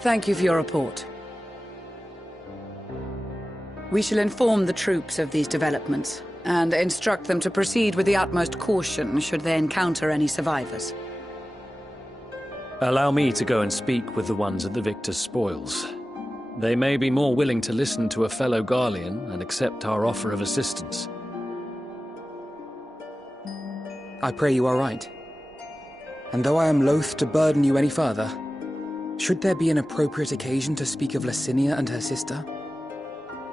Thank you for your report. We shall inform the troops of these developments, and instruct them to proceed with the utmost caution should they encounter any survivors. Allow me to go and speak with the ones at the victor's spoils. They may be more willing to listen to a fellow Garlean and accept our offer of assistance. I pray you are right. And though I am loath to burden you any further, should there be an appropriate occasion to speak of Licinia and her sister,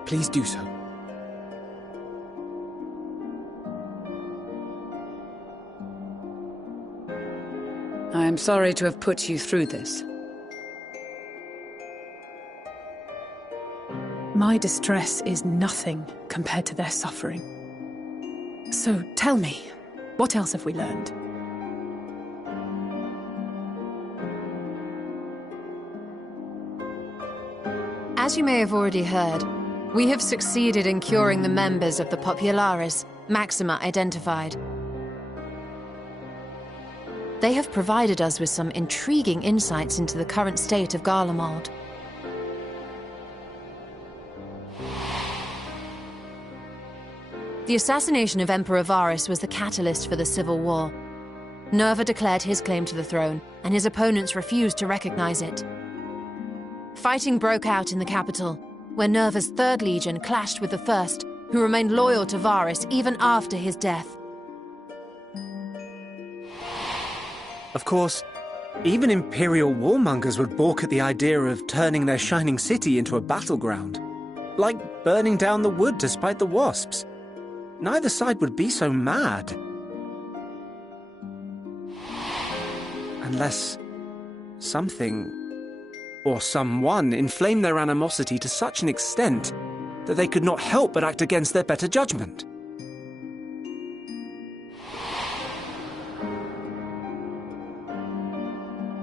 please do so. I am sorry to have put you through this. My distress is nothing compared to their suffering. So tell me, what else have we learned? As you may have already heard, we have succeeded in curing the members of the Populares, Maxima identified. They have provided us with some intriguing insights into the current state of Garlemald. The assassination of Emperor Varus was the catalyst for the civil war. Nerva declared his claim to the throne, and his opponents refused to recognize it. Fighting broke out in the capital, where Nerva's 3rd Legion clashed with the 1st, who remained loyal to Varus even after his death. Of course, even Imperial warmongers would balk at the idea of turning their shining city into a battleground. Like burning down the wood to spite the wasps. Neither side would be so mad. Unless something or someone inflamed their animosity to such an extent that they could not help but act against their better judgment.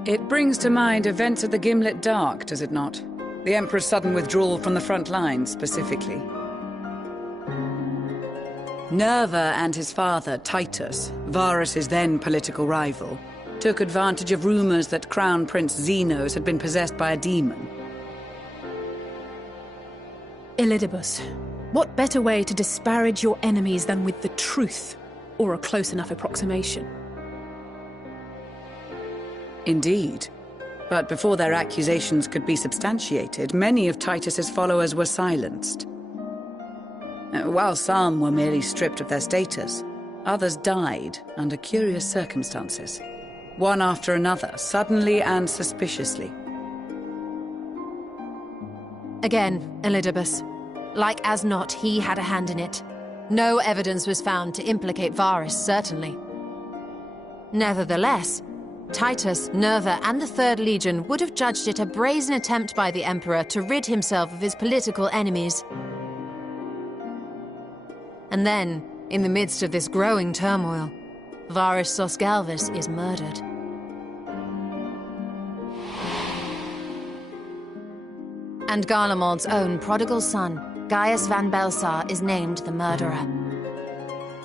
It brings to mind events at the Gimlet Dark, does it not? The Emperor's sudden withdrawal from the front lines, specifically. Nerva and his father, Titus, Varus's then political rival, took advantage of rumors that Crown Prince Zenos had been possessed by a demon. Elidibus, what better way to disparage your enemies than with the truth, or a close enough approximation? Indeed. But before their accusations could be substantiated, many of Titus's followers were silenced. While some were merely stripped of their status, others died under curious circumstances. One after another, suddenly and suspiciously. Again, Elidibus. Like as not, he had a hand in it. No evidence was found to implicate Varus, certainly. Nevertheless, Titus, Nerva, and the 3rd Legion would have judged it a brazen attempt by the Emperor to rid himself of his political enemies. And then, in the midst of this growing turmoil, Varus Sosgalvis is murdered. And Garlemald's own prodigal son, Gaius van Belsar, is named the murderer.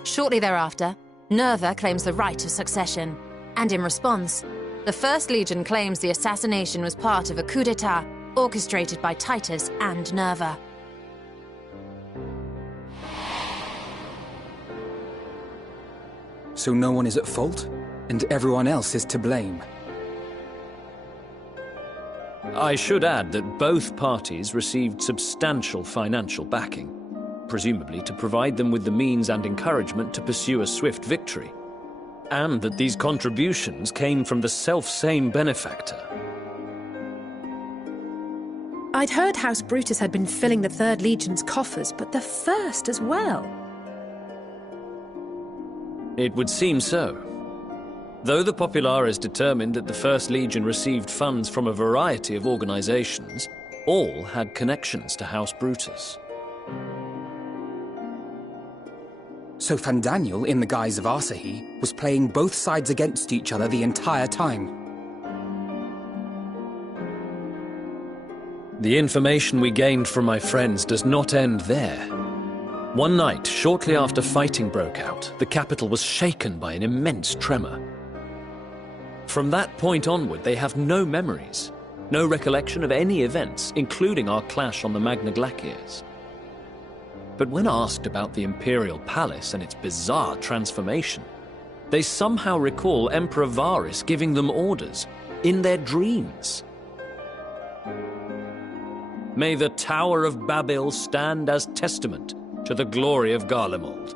Shortly thereafter, Nerva claims the right of succession, and in response, the 1st Legion claims the assassination was part of a coup d'etat orchestrated by Titus and Nerva. So no one is at fault, and everyone else is to blame. I should add that both parties received substantial financial backing, presumably to provide them with the means and encouragement to pursue a swift victory, and that these contributions came from the self-same benefactor. I'd heard House Brutus had been filling the 3rd Legion's coffers, but the 1st as well. It would seem so. Though the Populares determined that the 1st Legion received funds from a variety of organizations, all had connections to House Brutus. So Fandaniel, in the guise of Asahi, was playing both sides against each other the entire time. The information we gained from my friends does not end there. One night, shortly after fighting broke out, the capital was shaken by an immense tremor. From that point onward, they have no memories, No recollection of any events, including our clash on the Magna Glaciers. But when asked about the Imperial Palace and its bizarre transformation, they somehow recall Emperor Varys giving them orders in their dreams. May the Tower of Babel stand as testament to the glory of Garlemald.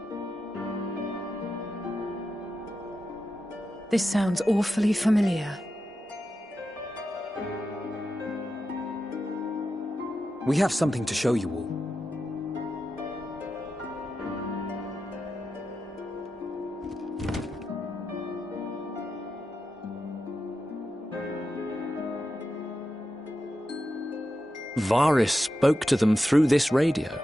This sounds awfully familiar. We have something to show you all. Varys spoke to them through this radio.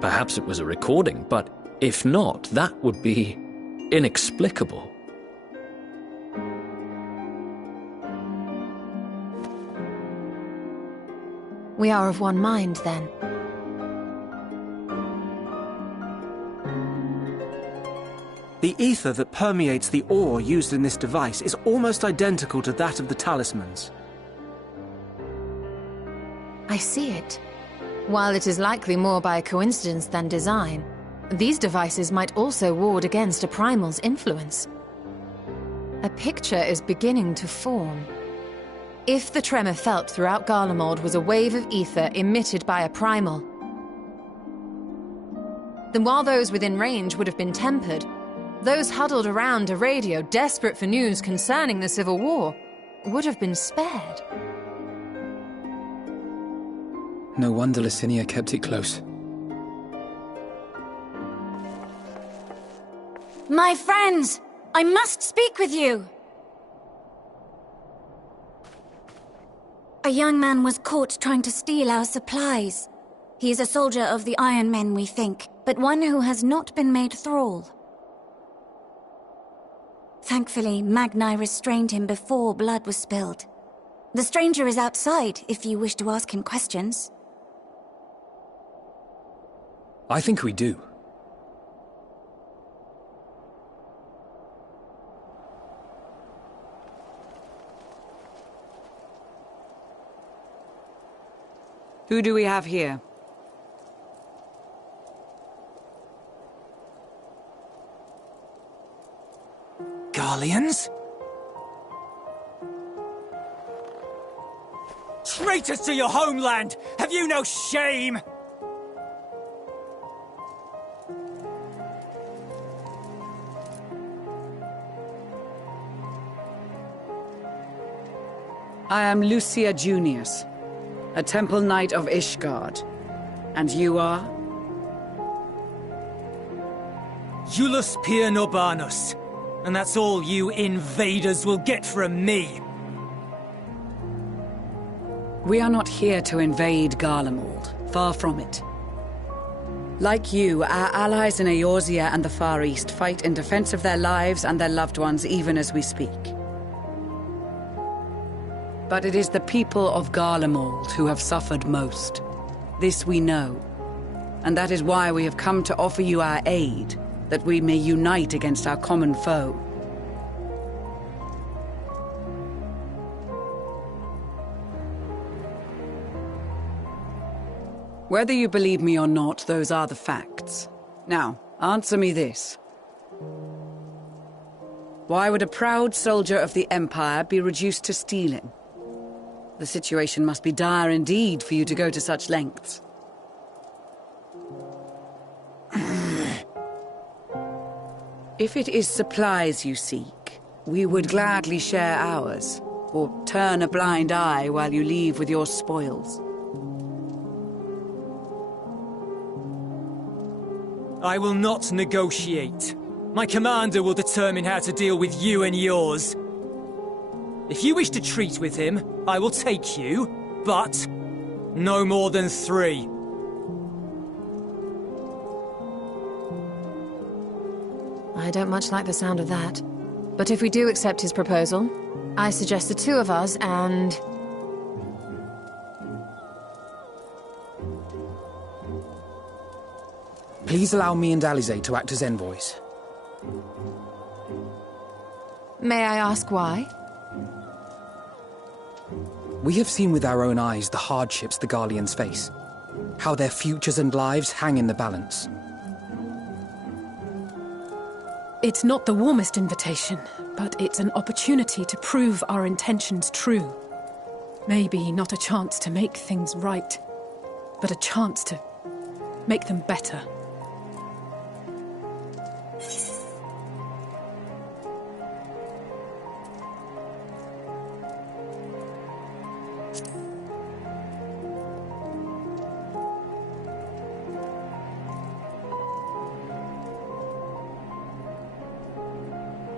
Perhaps it was a recording, but if not, that would be inexplicable. We are of one mind, then. The ether that permeates the ore used in this device is almost identical to that of the talismans. I see it. While it is likely more by coincidence than design, these devices might also ward against a primal's influence. A picture is beginning to form. If the tremor felt throughout Garlemald was a wave of ether emitted by a primal, then while those within range would have been tempered, those huddled around a radio desperate for news concerning the Civil War would have been spared. No wonder Licinia kept it close. My friends! I must speak with you! A young man was caught trying to steal our supplies. He is a soldier of the Iron Men, we think, but one who has not been made thrall. Thankfully, Magni restrained him before blood was spilled. The stranger is outside, if you wish to ask him questions. I think we do. Who do we have here? Garleans? Traitors to your homeland! Have you no shame? I am Lucia Junius, a Temple Knight of Ishgard. And you are? Iulus Pier Norbanus. And that's all you invaders will get from me. We are not here to invade Garlemald. Far from it. Like you, our allies in Eorzea and the Far East fight in defense of their lives and their loved ones even as we speak. But it is the people of Garlemald who have suffered most. This we know. And that is why we have come to offer you our aid, that we may unite against our common foe. Whether you believe me or not, those are the facts. Now, answer me this. Why would a proud soldier of the Empire be reduced to stealing? The situation must be dire indeed for you to go to such lengths. If it is supplies you seek, we would gladly share ours, or turn a blind eye while you leave with your spoils. I will not negotiate. My commander will determine how to deal with you and yours. If you wish to treat with him, I will take you, but no more than 3. I don't much like the sound of that. But if we do accept his proposal, I suggest the 2 of us and... Please allow me and Alize to act as envoys. May I ask why? We have seen with our own eyes the hardships the Garleans face, how their futures and lives hang in the balance. It's not the warmest invitation, but it's an opportunity to prove our intentions true. Maybe not a chance to make things right, but a chance to make them better.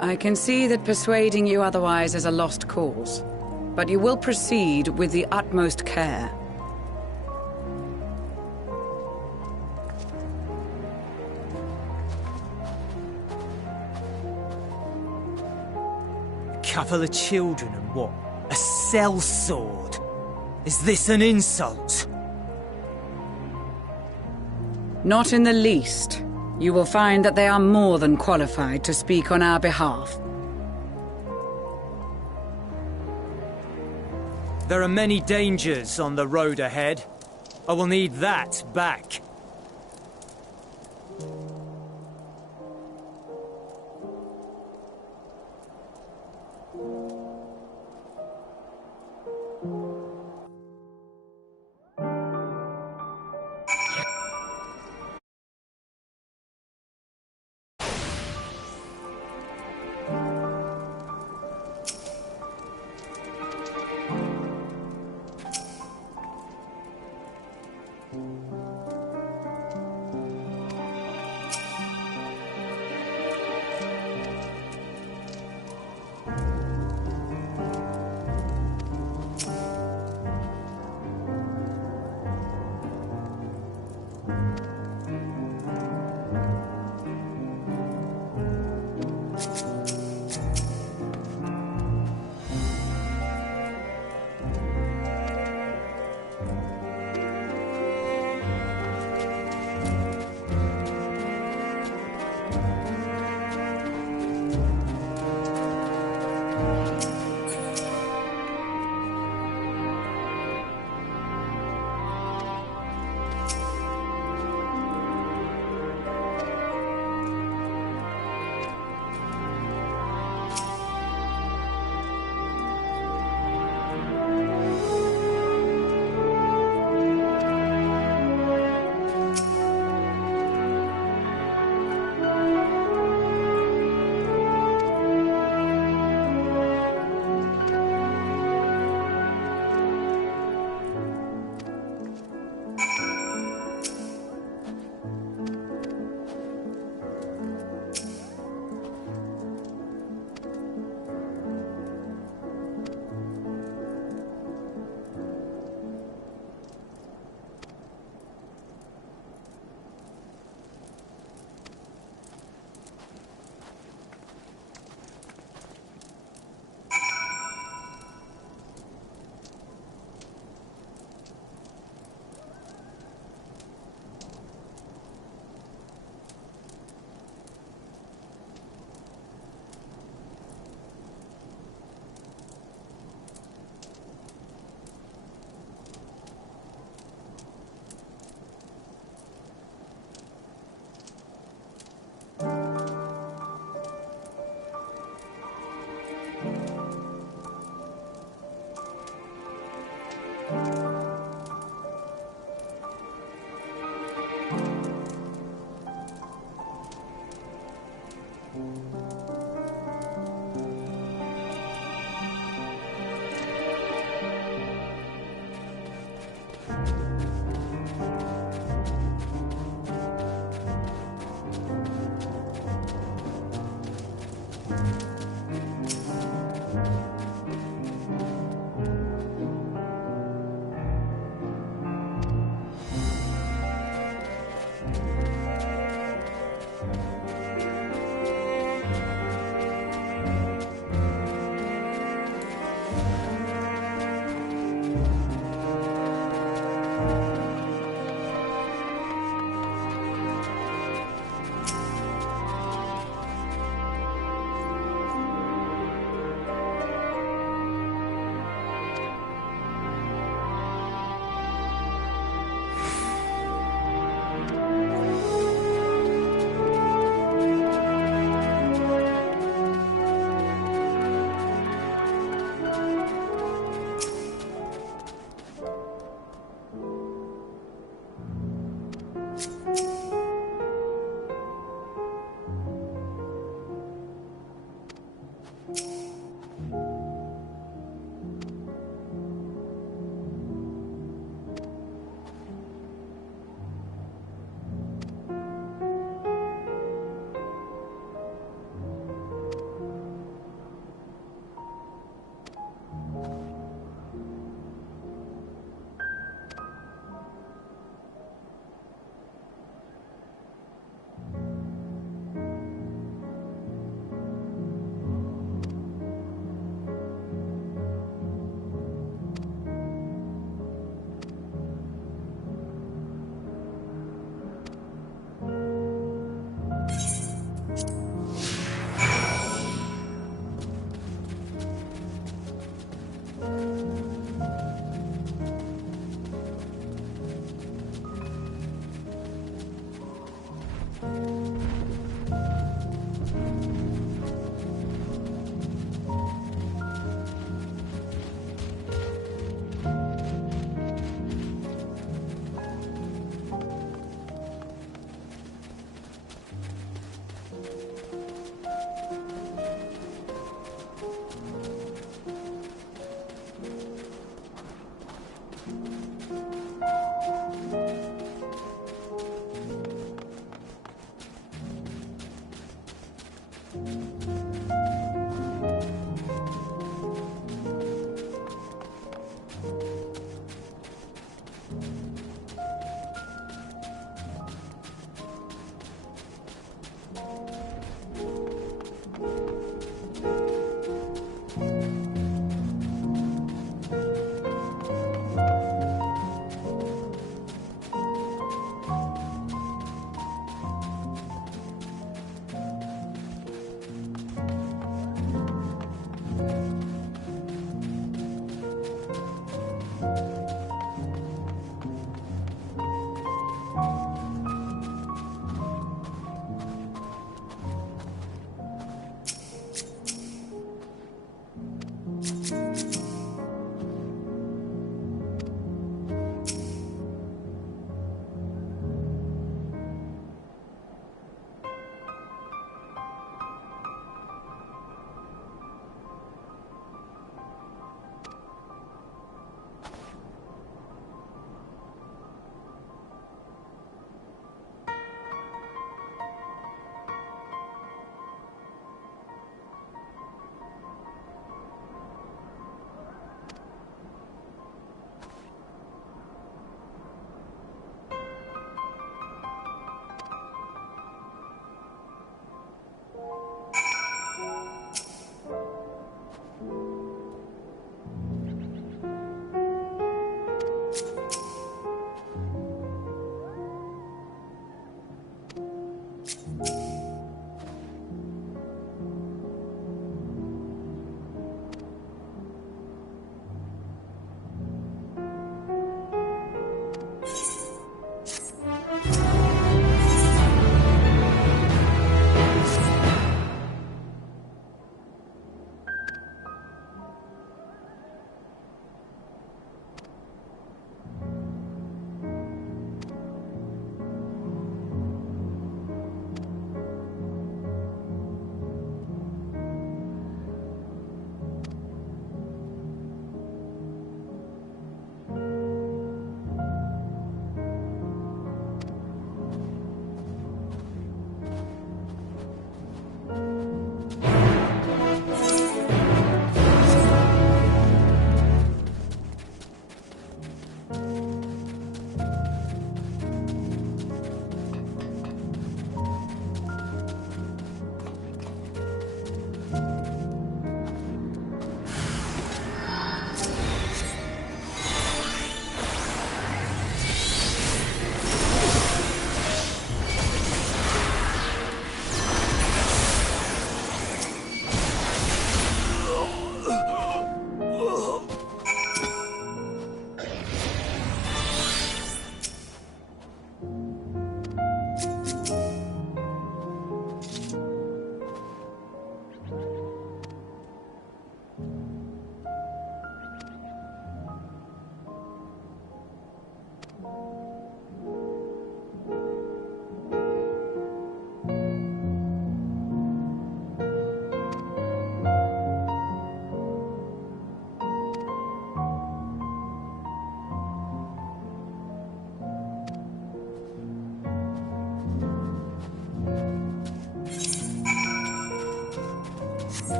I can see that persuading you otherwise is a lost cause, but you will proceed with the utmost care. A couple of children and what? A sellsword? Is this an insult? Not in the least. You will find that they are more than qualified to speak on our behalf. There are many dangers on the road ahead. I will need that back.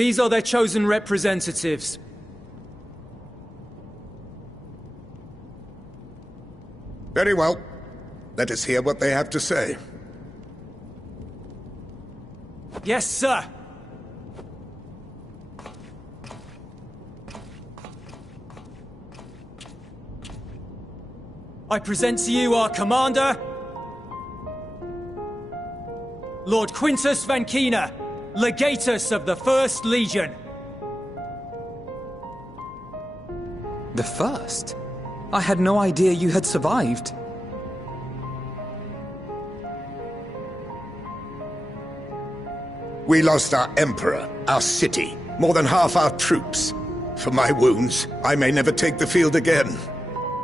These are their chosen representatives. Very well. Let us hear what they have to say. Yes, sir. I present to you our commander, Lord Quintus Vankina, Legatus of the First Legion. The first? I had no idea you had survived. We lost our Emperor, our city, more than half our troops. For my wounds, I may never take the field again.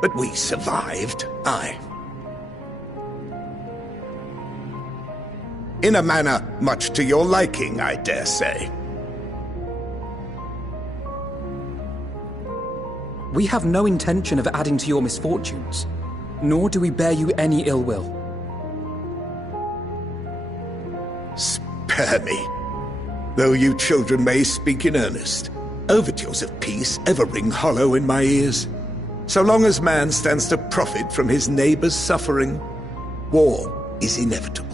But we survived, aye. In a manner much to your liking, I dare say. We have no intention of adding to your misfortunes, nor do we bear you any ill will. Spare me. Though you children may speak in earnest, overtures of peace ever ring hollow in my ears. So long as man stands to profit from his neighbor's suffering, war is inevitable.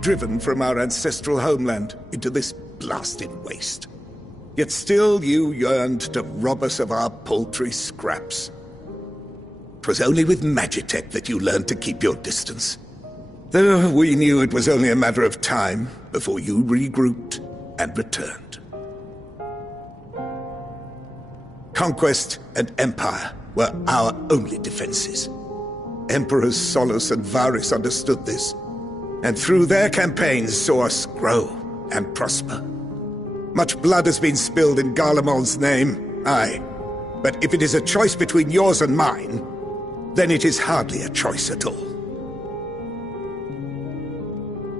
Driven from our ancestral homeland into this blasted waste. Yet still you yearned to rob us of our paltry scraps. 'Twas only with Magitech that you learned to keep your distance. Though we knew it was only a matter of time before you regrouped and returned. Conquest and empire were our only defenses. Emperors Solus and Varus understood this, and through their campaigns saw us grow and prosper. Much blood has been spilled in Garlemald's name, aye. But if it is a choice between yours and mine, then it is hardly a choice at all.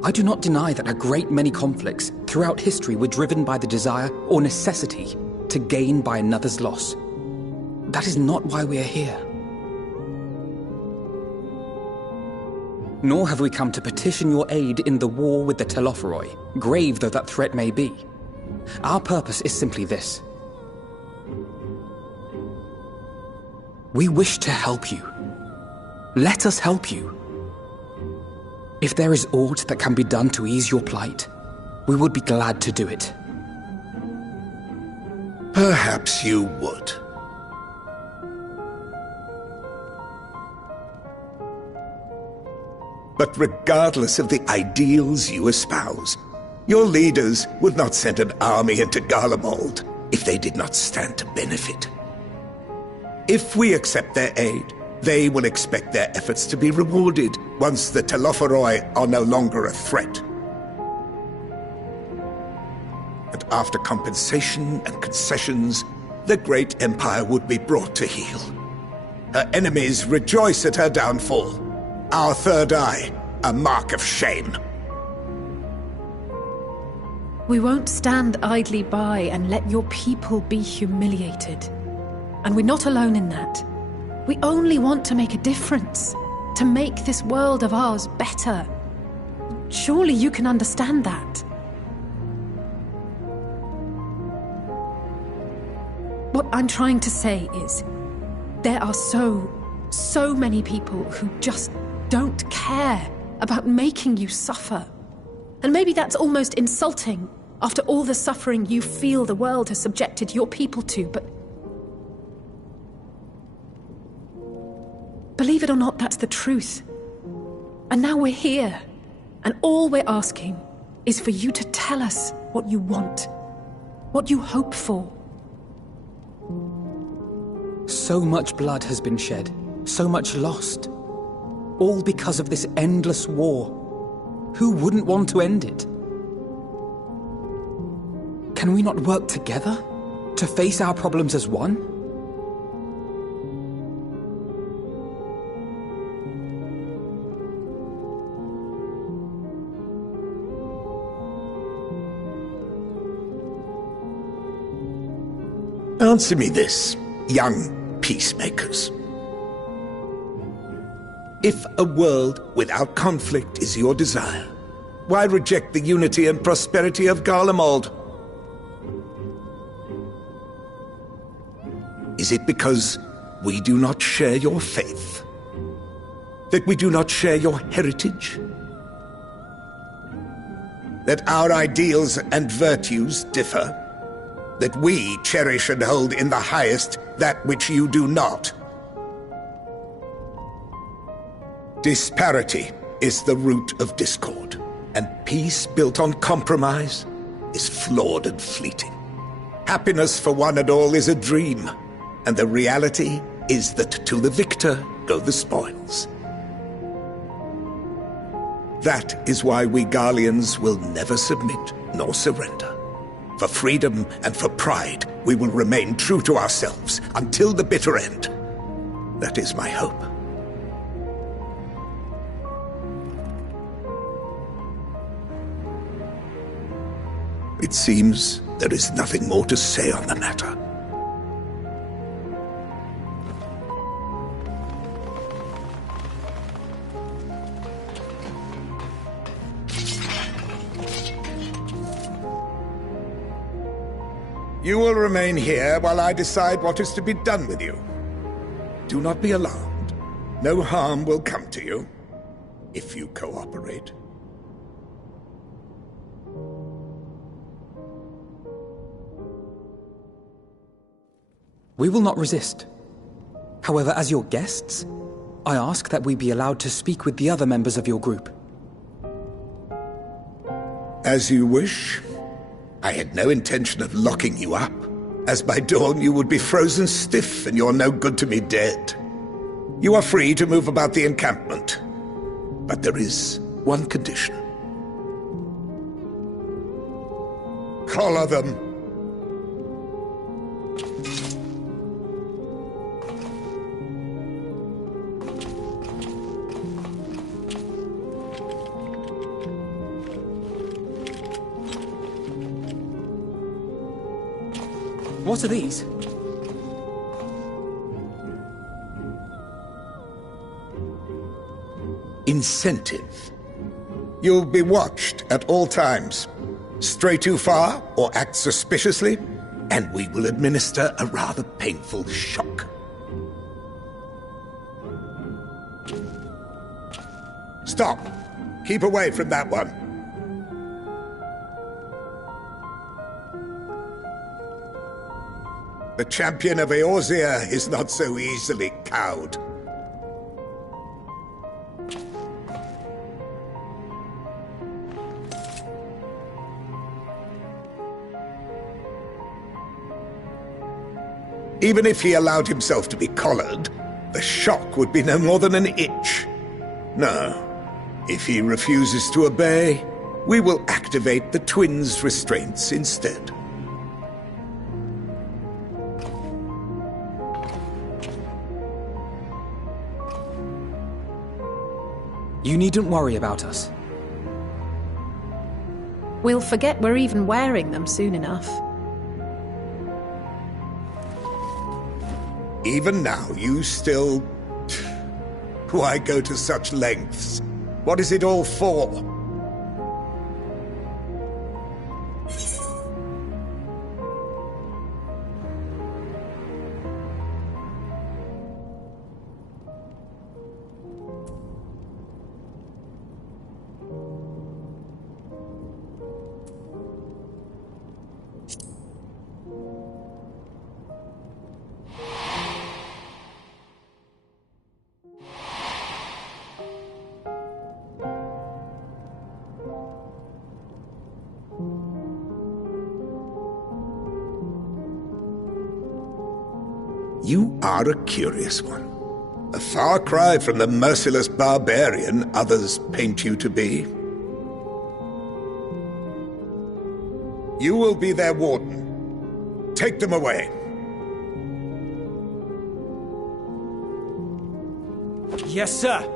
I do not deny that a great many conflicts throughout history were driven by the desire or necessity to gain by another's loss. That is not why we are here. Nor have we come to petition your aid in the war with the Telophoroi, grave though that threat may be. Our purpose is simply this. We wish to help you. Let us help you. If there is aught that can be done to ease your plight, we would be glad to do it. Perhaps you would. But regardless of the ideals you espouse, your leaders would not send an army into Garlemald if they did not stand to benefit. If we accept their aid, they will expect their efforts to be rewarded once the Telophoroi are no longer a threat. And after compensation and concessions, the great empire would be brought to heel. Her enemies rejoice at her downfall. Our third eye, a mark of shame. We won't stand idly by and let your people be humiliated. And we're not alone in that. We only want to make a difference, to make this world of ours better. Surely you can understand that. What I'm trying to say is, there are so many people who just don't care about making you suffer. And maybe that's almost insulting after all the suffering you feel the world has subjected your people to, but believe it or not, that's the truth. And now we're here, and all we're asking is for you to tell us what you want, what you hope for. So much blood has been shed, so much lost. All because of this endless war. Who wouldn't want to end it? Can we not work together to face our problems as one? Answer me this, young peacemakers. If a world without conflict is your desire, Why reject the unity and prosperity of Garlemald? Is it because we do not share your faith? That we do not share your heritage? That our ideals and virtues differ? That we cherish and hold in the highest that which you do not? Disparity is the root of discord, and peace built on compromise is flawed and fleeting. Happiness for one and all is a dream, and the reality is that to the victor go the spoils. That is why we Garleans will never submit nor surrender. For freedom and for pride, we will remain true to ourselves until the bitter end. That is my hope. It seems there is nothing more to say on the matter. You will remain here while I decide what is to be done with you. Do not be alarmed. No harm will come to you, if you cooperate. We will not resist. However, as your guests, I ask that we be allowed to speak with the other members of your group. As you wish. I had no intention of locking you up, as by dawn you would be frozen stiff and you're no good to me dead. You are free to move about the encampment, but there is one condition. Collar them. What are these? Incentive. You'll be watched at all times. Stray too far or act suspiciously, and we will administer a rather painful shock. Stop! Keep away from that one. The champion of Eorzea is not so easily cowed. Even if he allowed himself to be collared, the shock would be no more than an itch. No. If he refuses to obey, we will activate the twins' restraints instead. You needn't worry about us. We'll forget we're even wearing them soon enough. Even now, you still... Why go to such lengths? What is it all for? You are a curious one. A far cry from the merciless barbarian others paint you to be. You will be their warden. Take them away. Yes, sir.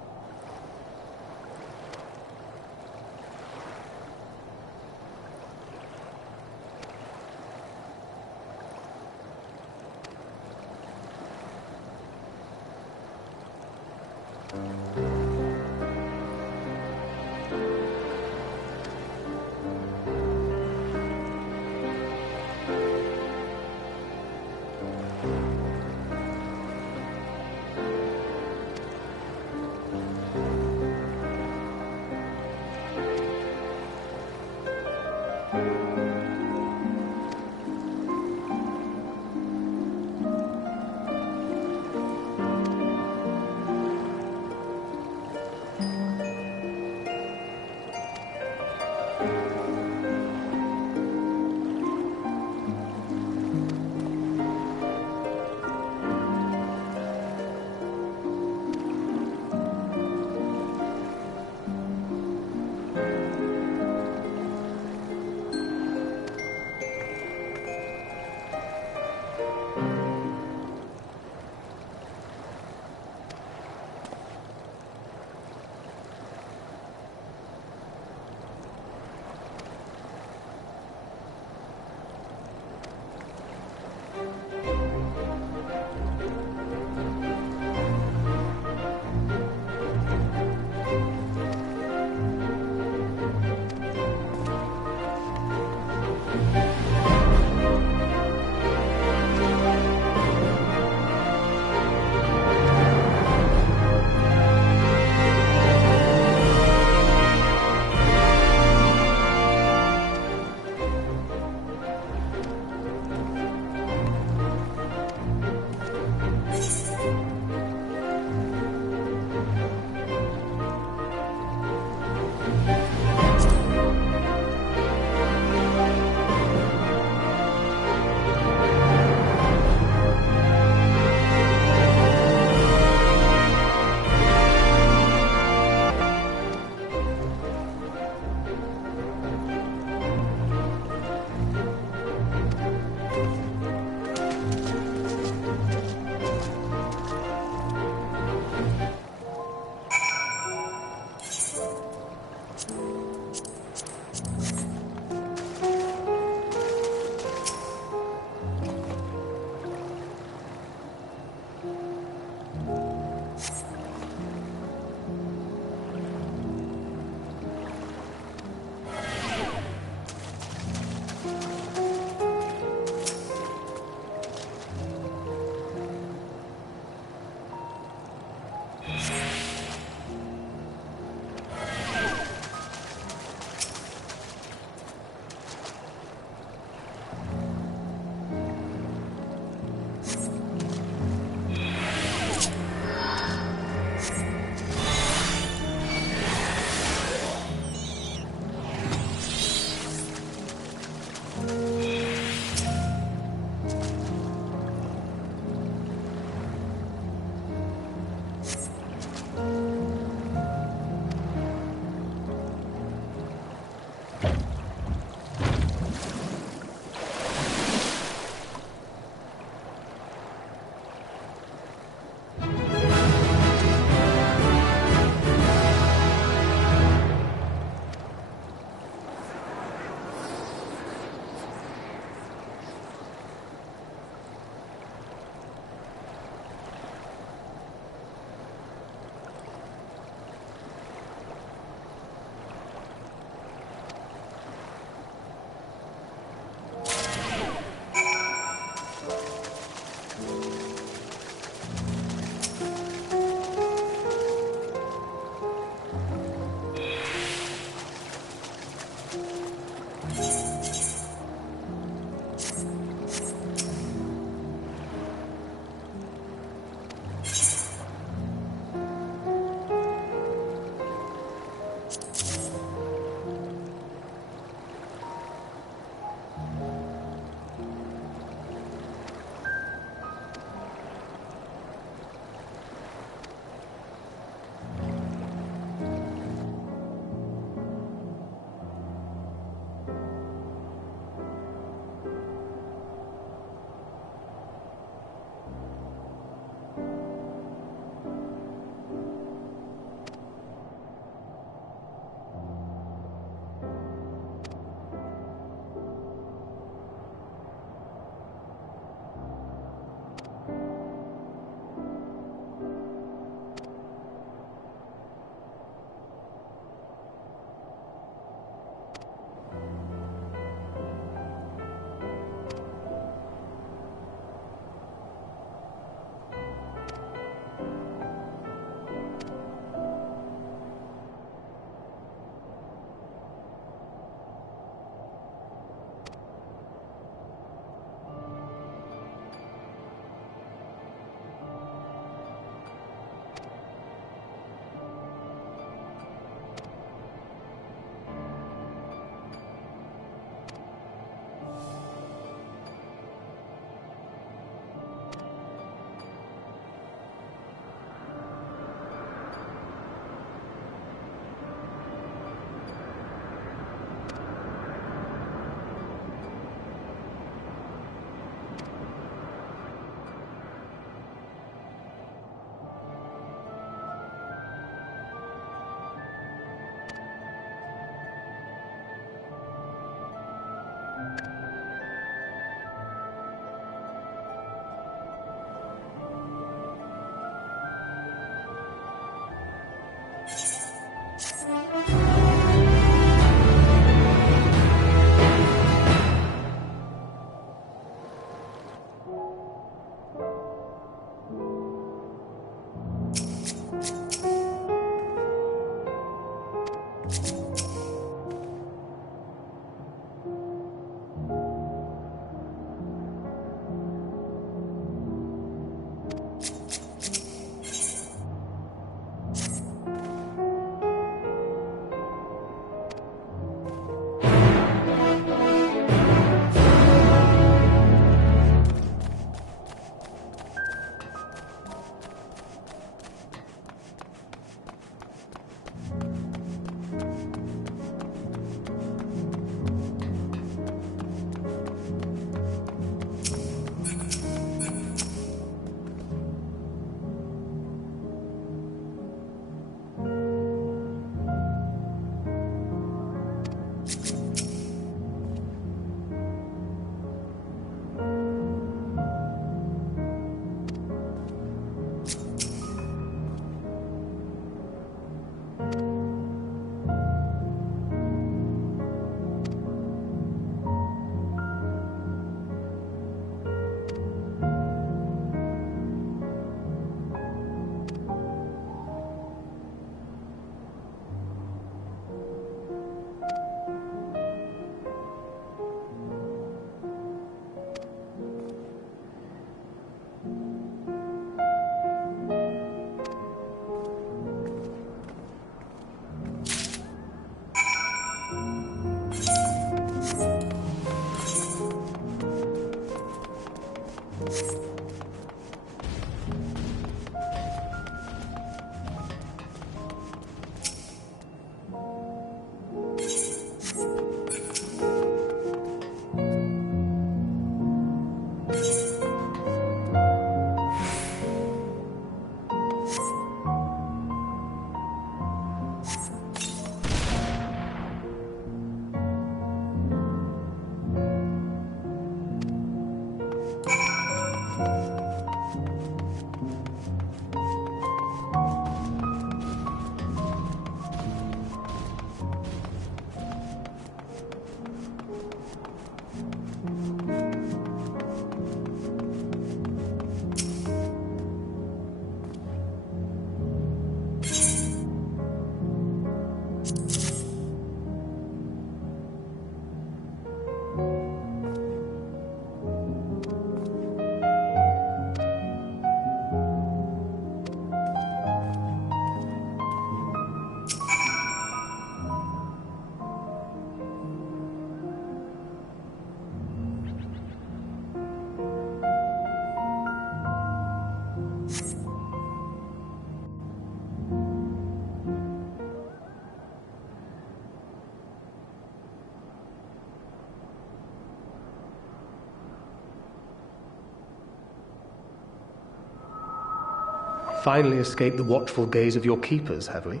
finally escaped the watchful gaze of your keepers, have we?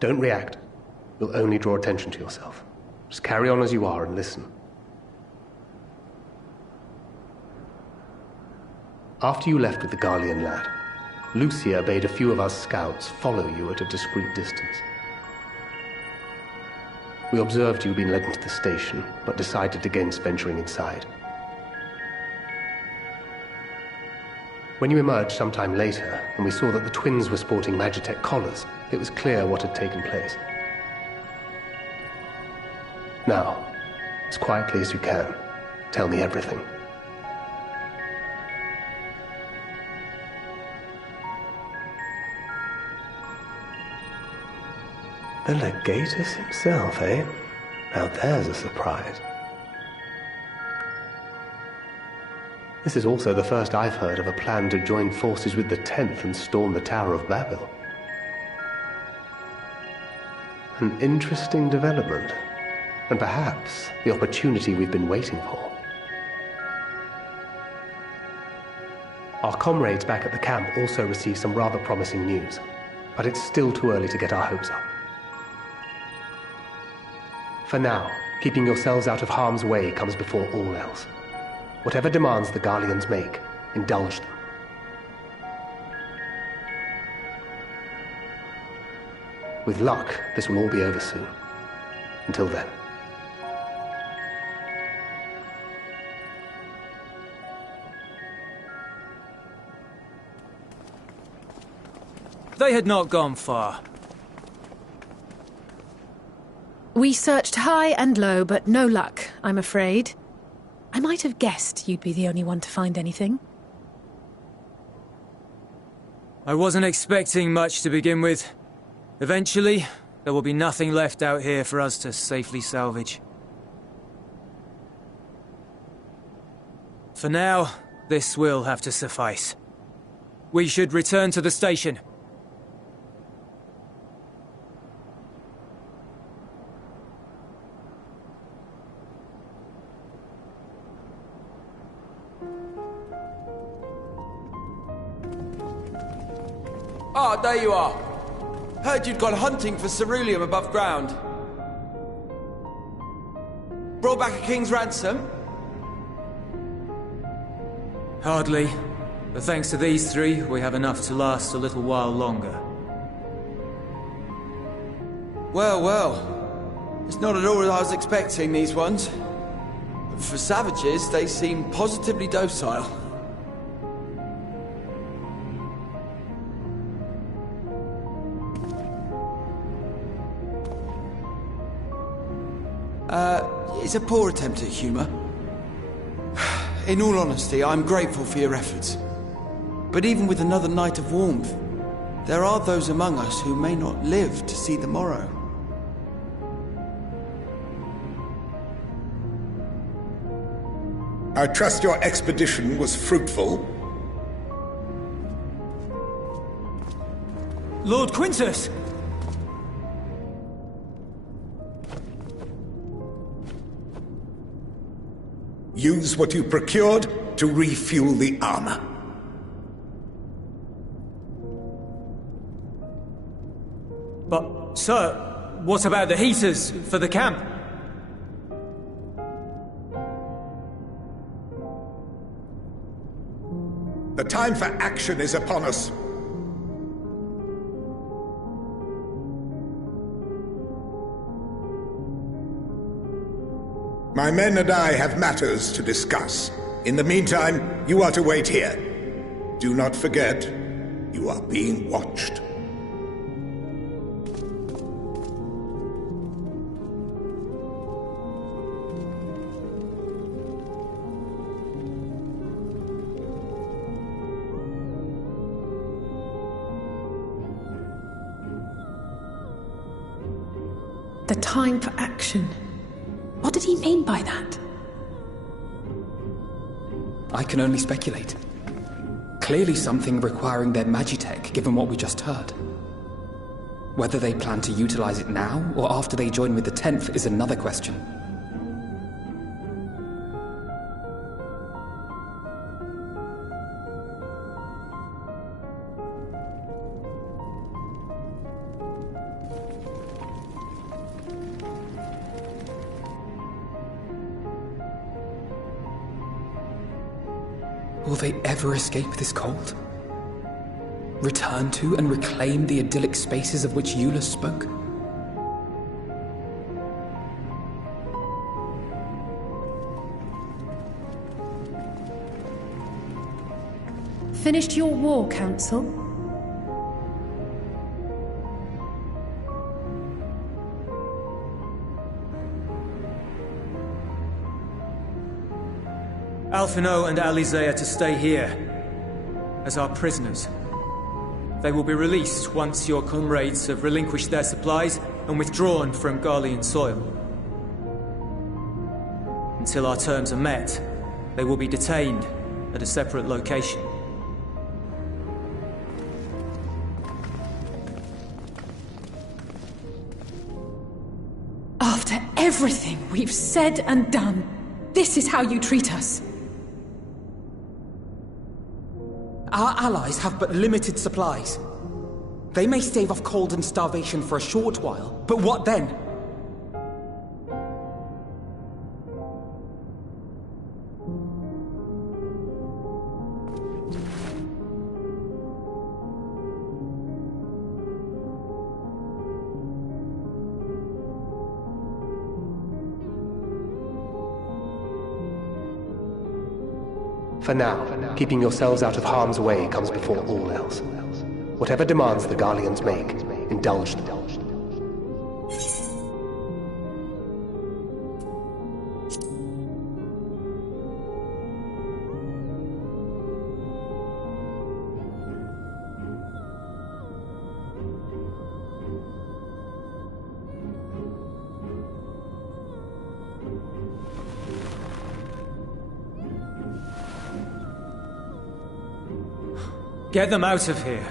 Don't react. You'll only draw attention to yourself. Just carry on as you are and listen. After you left with the Garlean lad, Lucia bade a few of us scouts follow you at a discreet distance. We observed you being led into the station, but decided against venturing inside. When you emerged sometime later, and we saw that the twins were sporting Magitech collars, it was clear what had taken place. Now, as quietly as you can, tell me everything. The Legatus himself, eh? Now there's a surprise. This is also the first I've heard of a plan to join forces with the 10th and storm the Tower of Babel. An interesting development, and perhaps the opportunity we've been waiting for. Our comrades back at the camp also received some rather promising news, but it's still too early to get our hopes up. For now, keeping yourselves out of harm's way comes before all else. Whatever demands the Garleans make, indulge them. With luck, this will all be over soon. Until then. They had not gone far. We searched high and low, but no luck, I'm afraid. I might have guessed you'd be the only one to find anything. I wasn't expecting much to begin with. Eventually, there will be nothing left out here for us to safely salvage. For now, this will have to suffice. We should return to the station. Ah, there you are. Heard you'd gone hunting for ceruleum above ground. Brought back a king's ransom? Hardly. But thanks to these three, we have enough to last a little while longer. Well, well. It's not at all as I was expecting, these ones. For savages, they seem positively docile. It's a poor attempt at humor. In all honesty, I'm grateful for your efforts. But even with another night of warmth, there are those among us who may not live to see the morrow. I trust your expedition was fruitful. Lord Quintus! Use what you procured to refuel the armor. But, sir, what about the heaters for the camp? The time for action is upon us. My men and I have matters to discuss. In the meantime, you are to wait here. Do not forget, you are being watched. The time for action. What did he mean by that? I can only speculate. Clearly something requiring their magitech, given what we just heard. Whether they plan to utilize it now, or after they join with the 10th, is another question. Will they ever escape this cold? Return to and reclaim the idyllic spaces of which Eula spoke? Finished your war, Council? Alphino and Alizé are to stay here, as our prisoners. They will be released once your comrades have relinquished their supplies and withdrawn from Garlean soil. Until our terms are met, they will be detained at a separate location. After everything we've said and done, this is how you treat us. Our allies have but limited supplies. They may stave off cold and starvation for a short while, but what then? For now, keeping yourselves out of harm's way comes before all else. Whatever demands the Garleans make, indulge them. Get them out of here.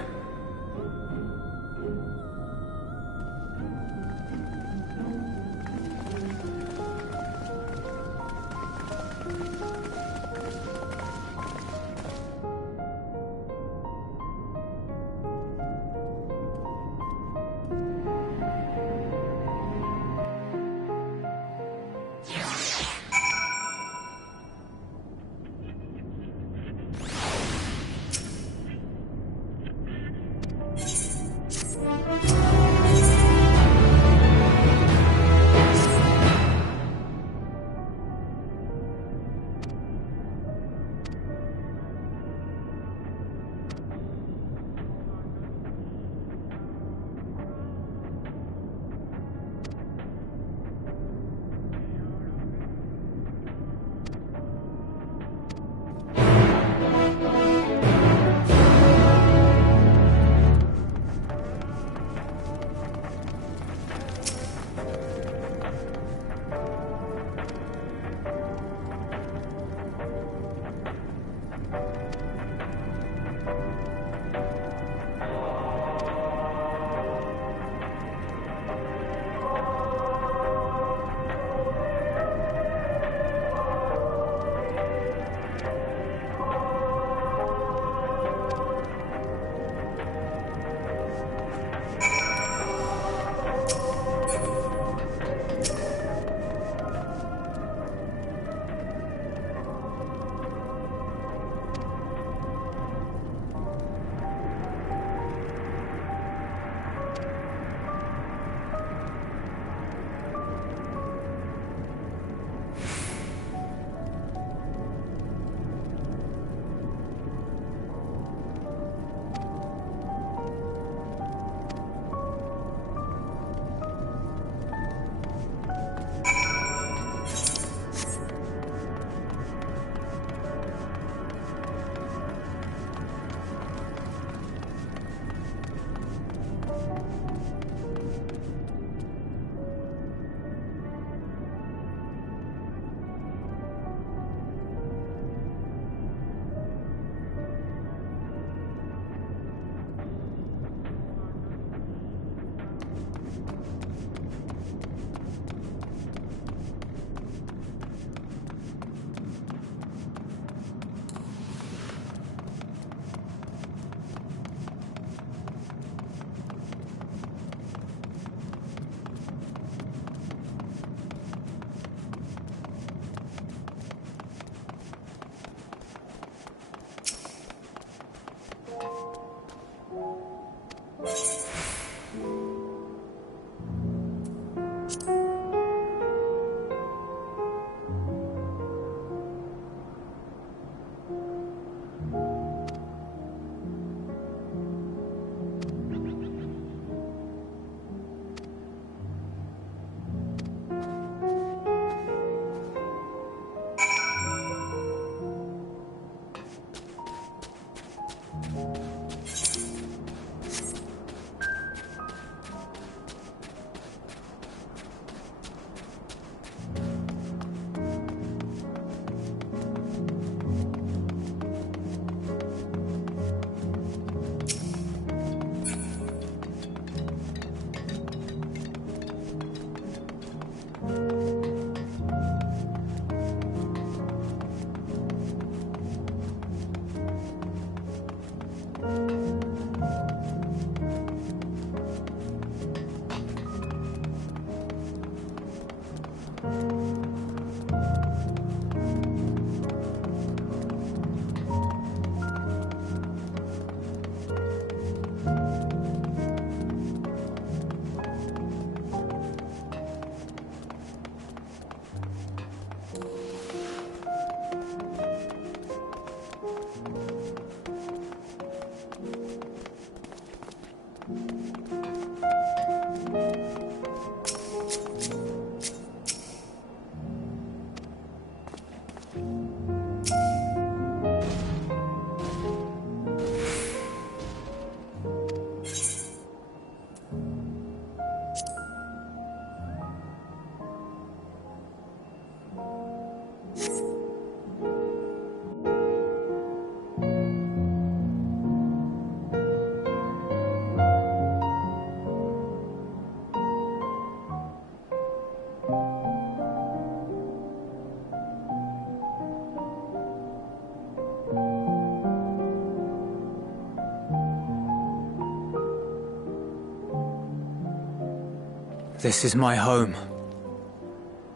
This is my home.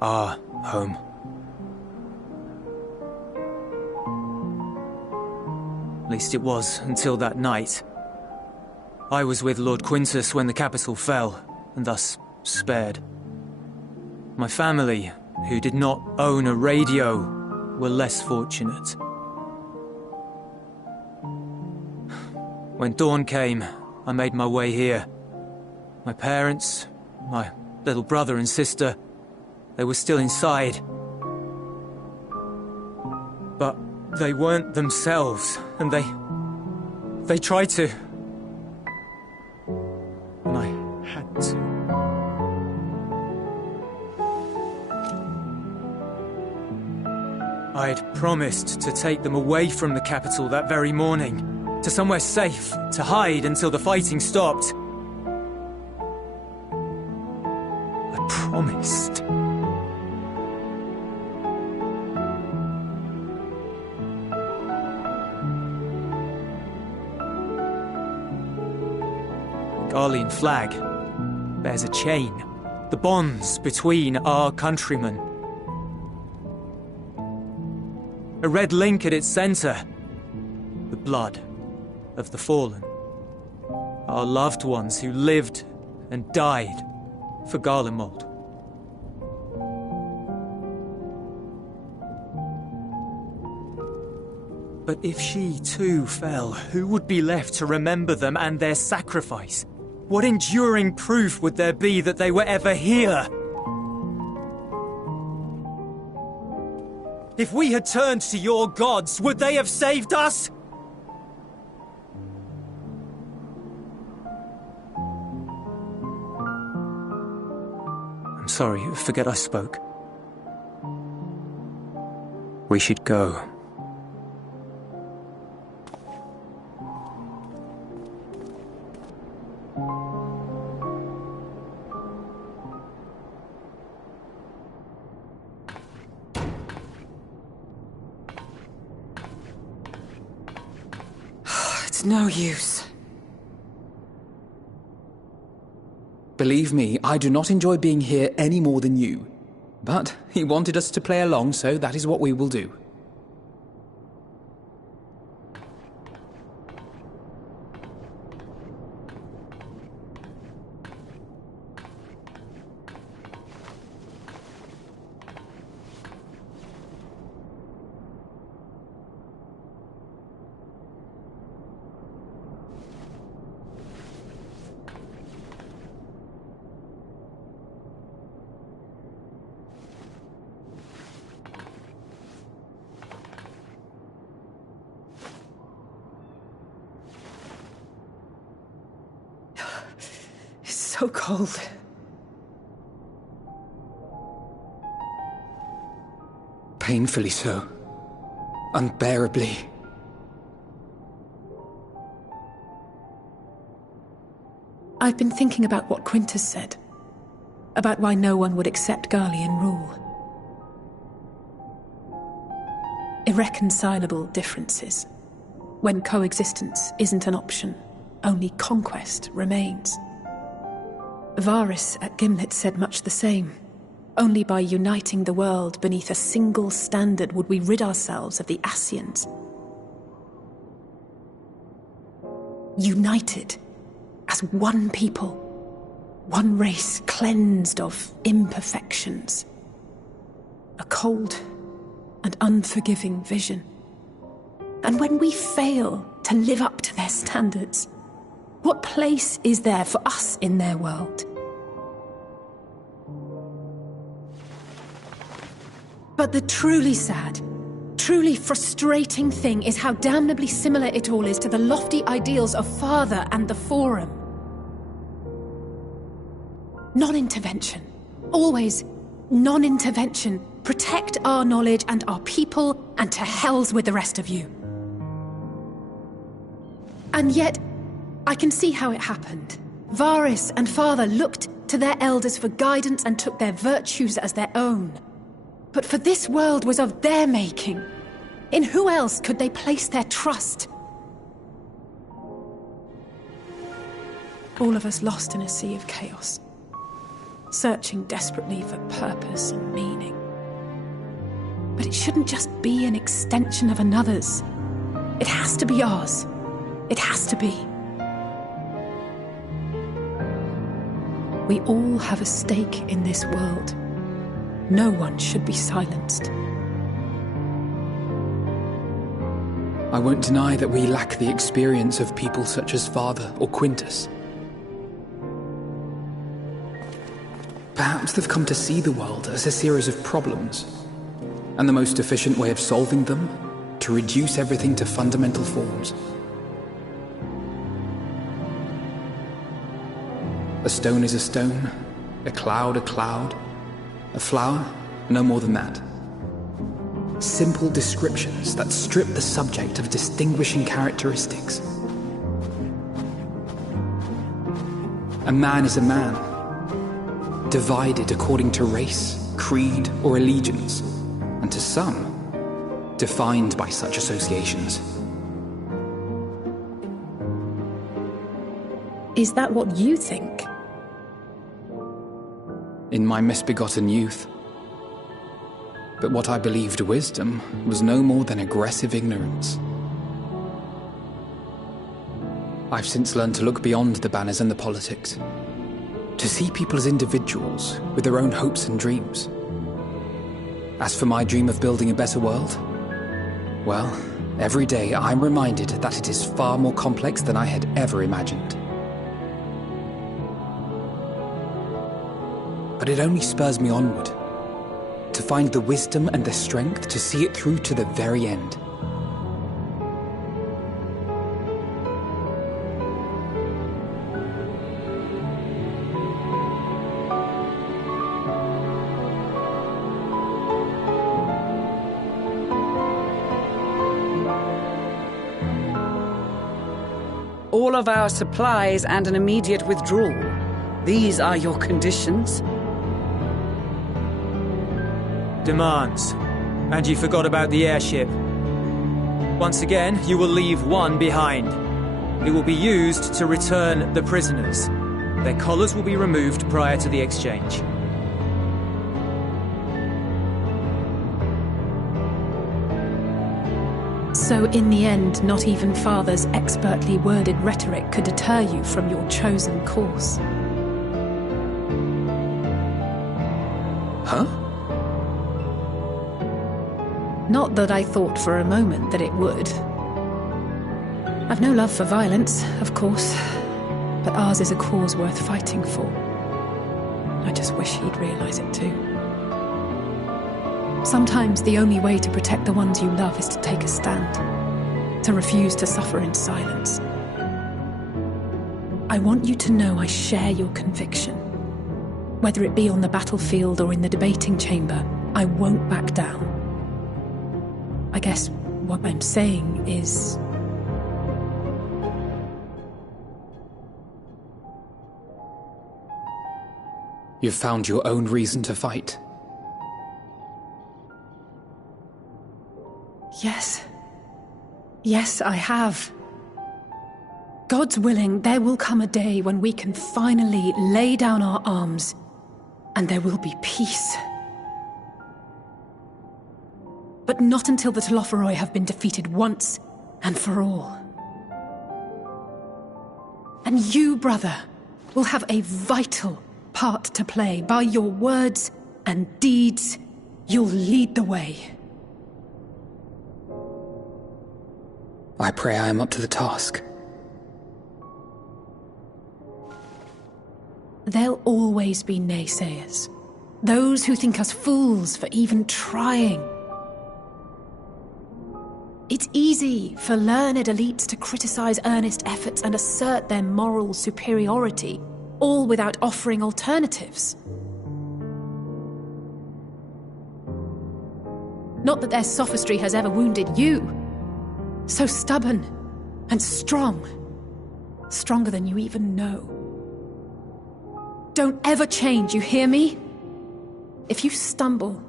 Our home. At least it was, until that night. I was with Lord Quintus when the capital fell, and thus spared. My family, who did not own a radio, were less fortunate. When dawn came, I made my way here. My parents, my little brother and sister, they were still inside. But they weren't themselves, and they tried to. And I had to. I'd promised to take them away from the capital that very morning, to somewhere safe, to hide until the fighting stopped. I promised. The Garlean flag bears a chain, the bonds between our countrymen. A red link at its center, the blood of the fallen. Our loved ones who lived and died for Garlemald. But if she too fell, who would be left to remember them and their sacrifice? What enduring proof would there be that they were ever here? If we had turned to your gods, would they have saved us? I'm sorry, forget I spoke. We should go. It's no use. Believe me, I do not enjoy being here any more than you. But he wanted us to play along, so that is what we will do. So cold. Painfully so. Unbearably. I've been thinking about what Quintus said. About why no one would accept Garlean rule. Irreconcilable differences. When coexistence isn't an option, only conquest remains. Varys at Gimlet said much the same. Only by uniting the world beneath a single standard would we rid ourselves of the Ascians. United as one people, one race cleansed of imperfections. A cold and unforgiving vision. And when we fail to live up to their standards, what place is there for us in their world? But the truly sad, truly frustrating thing is how damnably similar it all is to the lofty ideals of Father and the Forum. Non-intervention. Always non-intervention. Protect our knowledge and our people, and to hells with the rest of you. And yet, I can see how it happened. Varys and Father looked to their elders for guidance and took their virtues as their own. But for this world was of their making. In who else could they place their trust? All of us lost in a sea of chaos. searching desperately for purpose and meaning. But it shouldn't just be an extension of another's. It has to be ours. It has to be. We all have a stake in this world. No one should be silenced. I won't deny that we lack the experience of people such as Father or Quintus. Perhaps they've come to see the world as a series of problems, and the most efficient way of solving them, to reduce everything to fundamental forms. A stone is a stone, a cloud, a flower, no more than that. Simple descriptions that strip the subject of distinguishing characteristics. A man is a man, divided according to race, creed, or allegiance, and to some, defined by such associations. Is that what you think? In my misbegotten youth. But what I believed wisdom was no more than aggressive ignorance. I've since learned to look beyond the banners and the politics, to see people as individuals with their own hopes and dreams. As for my dream of building a better world, well, every day I'm reminded that it is far more complex than I had ever imagined. But it only spurs me onward, to find the wisdom and the strength to see it through to the very end. All of our supplies and an immediate withdrawal. These are your conditions? Demands. And you forgot about the airship. Once again, you will leave one behind. It will be used to return the prisoners. Their collars will be removed prior to the exchange. So in the end, not even Father's expertly worded rhetoric could deter you from your chosen course. Huh? Not that I thought for a moment that it would. I've no love for violence, of course, but ours is a cause worth fighting for. I just wish he'd realize it too. Sometimes the only way to protect the ones you love is to take a stand, to refuse to suffer in silence. I want you to know I share your conviction. Whether it be on the battlefield or in the debating chamber, I won't back down. I guess what I'm saying is... You've found your own reason to fight. Yes. Yes, I have. God's willing, there will come a day when we can finally lay down our arms, and there will be peace. But not until the Telophoroi have been defeated once and for all. And you, brother, will have a vital part to play. By your words and deeds, you'll lead the way. I pray I am up to the task. There'll always be naysayers. Those who think us fools for even trying. It's easy for learned elites to criticize earnest efforts and assert their moral superiority, all without offering alternatives. Not that their sophistry has ever wounded you. So stubborn and strong. Stronger than you even know. Don't ever change, you hear me? If you stumble,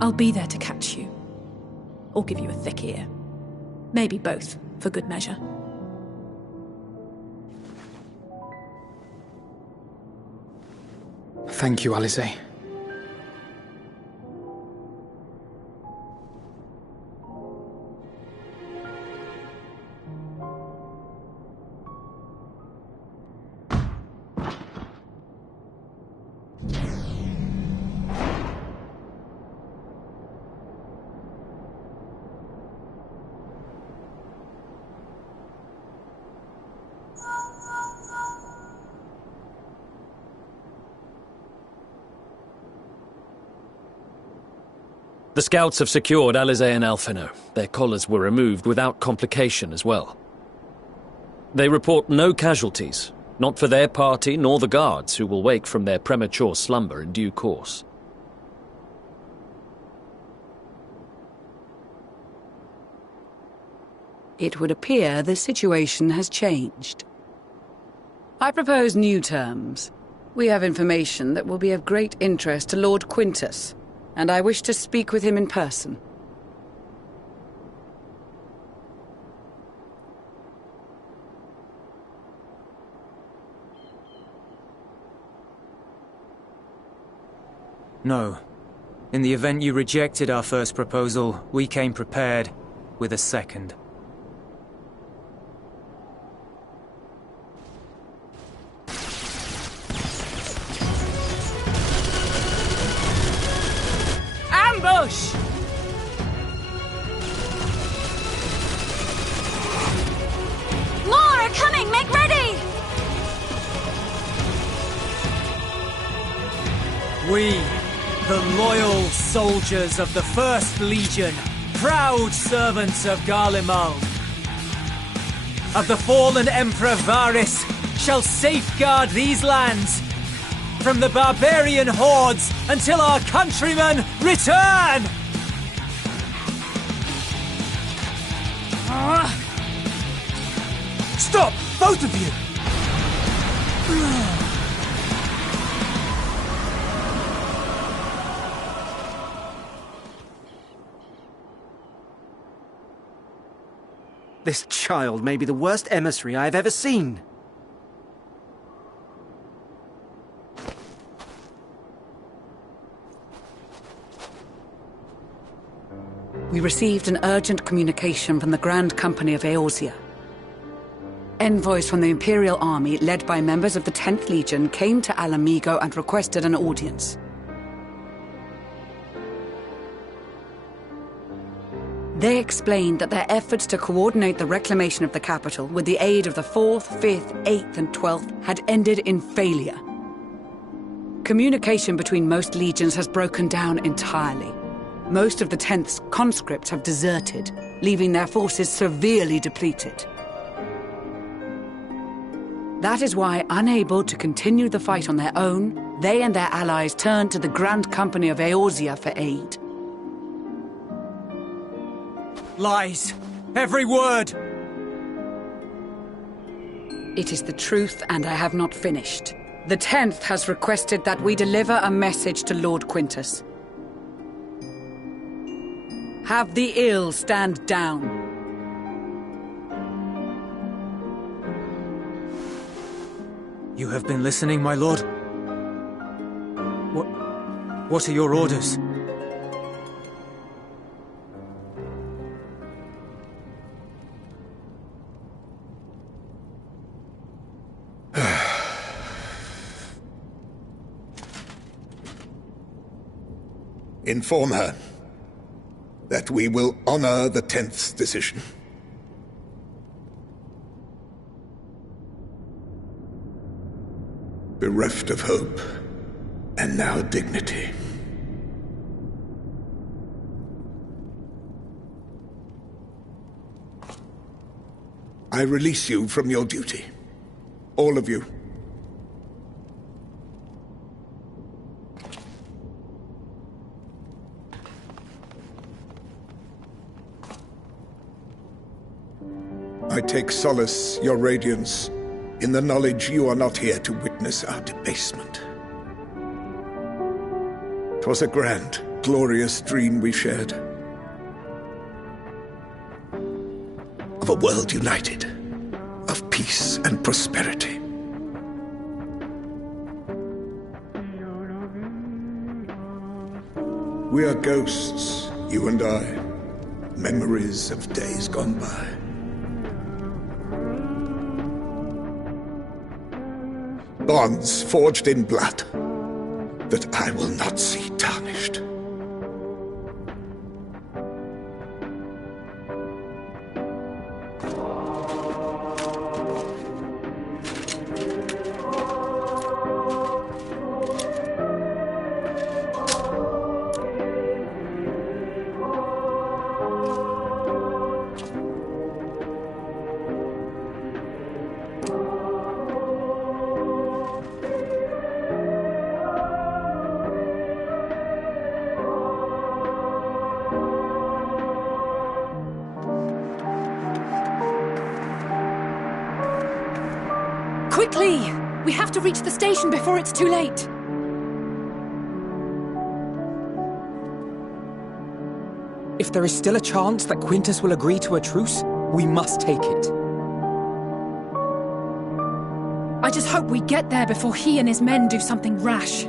I'll be there to catch you. Or give you a thick ear. Maybe both, for good measure. Thank you, Alice. The scouts have secured Alize and Alphino. Their collars were removed without complication as well. They report no casualties, not for their party nor the guards, who will wake from their premature slumber in due course. It would appear the situation has changed. I propose new terms. We have information that will be of great interest to Lord Quintus, and I wish to speak with him in person. No. In the event you rejected our first proposal, we came prepared with a second. Ambush! More are coming! Make ready! We, the loyal soldiers of the First Legion, proud servants of Garlemald, of the fallen Emperor Varys, shall safeguard these lands from the barbarian hordes until our countrymen return! Stop! Both of you! This child may be the worst emissary I have ever seen. We received an urgent communication from the Grand Company of Eorzea. Envoys from the Imperial Army, led by members of the 10th Legion, came to Alamigo and requested an audience. They explained that their efforts to coordinate the reclamation of the capital with the aid of the 4th, 5th, 8th and 12th had ended in failure. Communication between most legions has broken down entirely. Most of the 10th's conscripts have deserted, leaving their forces severely depleted. That is why, unable to continue the fight on their own, they and their allies turned to the Grand Company of Eorzea for aid. Lies! Every word! It is the truth, and I have not finished. The 10th has requested that we deliver a message to Lord Quintus. Have the ill stand down. You have been listening, my lord? What are your orders? Inform her that we will honor the 10th's decision. Bereft of hope, and now dignity. I release you from your duty. All of you. I take solace, your radiance, in the knowledge you are not here to witness our debasement. 'Twas a grand, glorious dream we shared. Of a world united, of peace and prosperity. We are ghosts, you and I. Memories of days gone by. Bonds forged in blood that I will not see tarnished. Quickly! We have to reach the station before it's too late. If there is still a chance that Quintus will agree to a truce, we must take it. I just hope we get there before he and his men do something rash.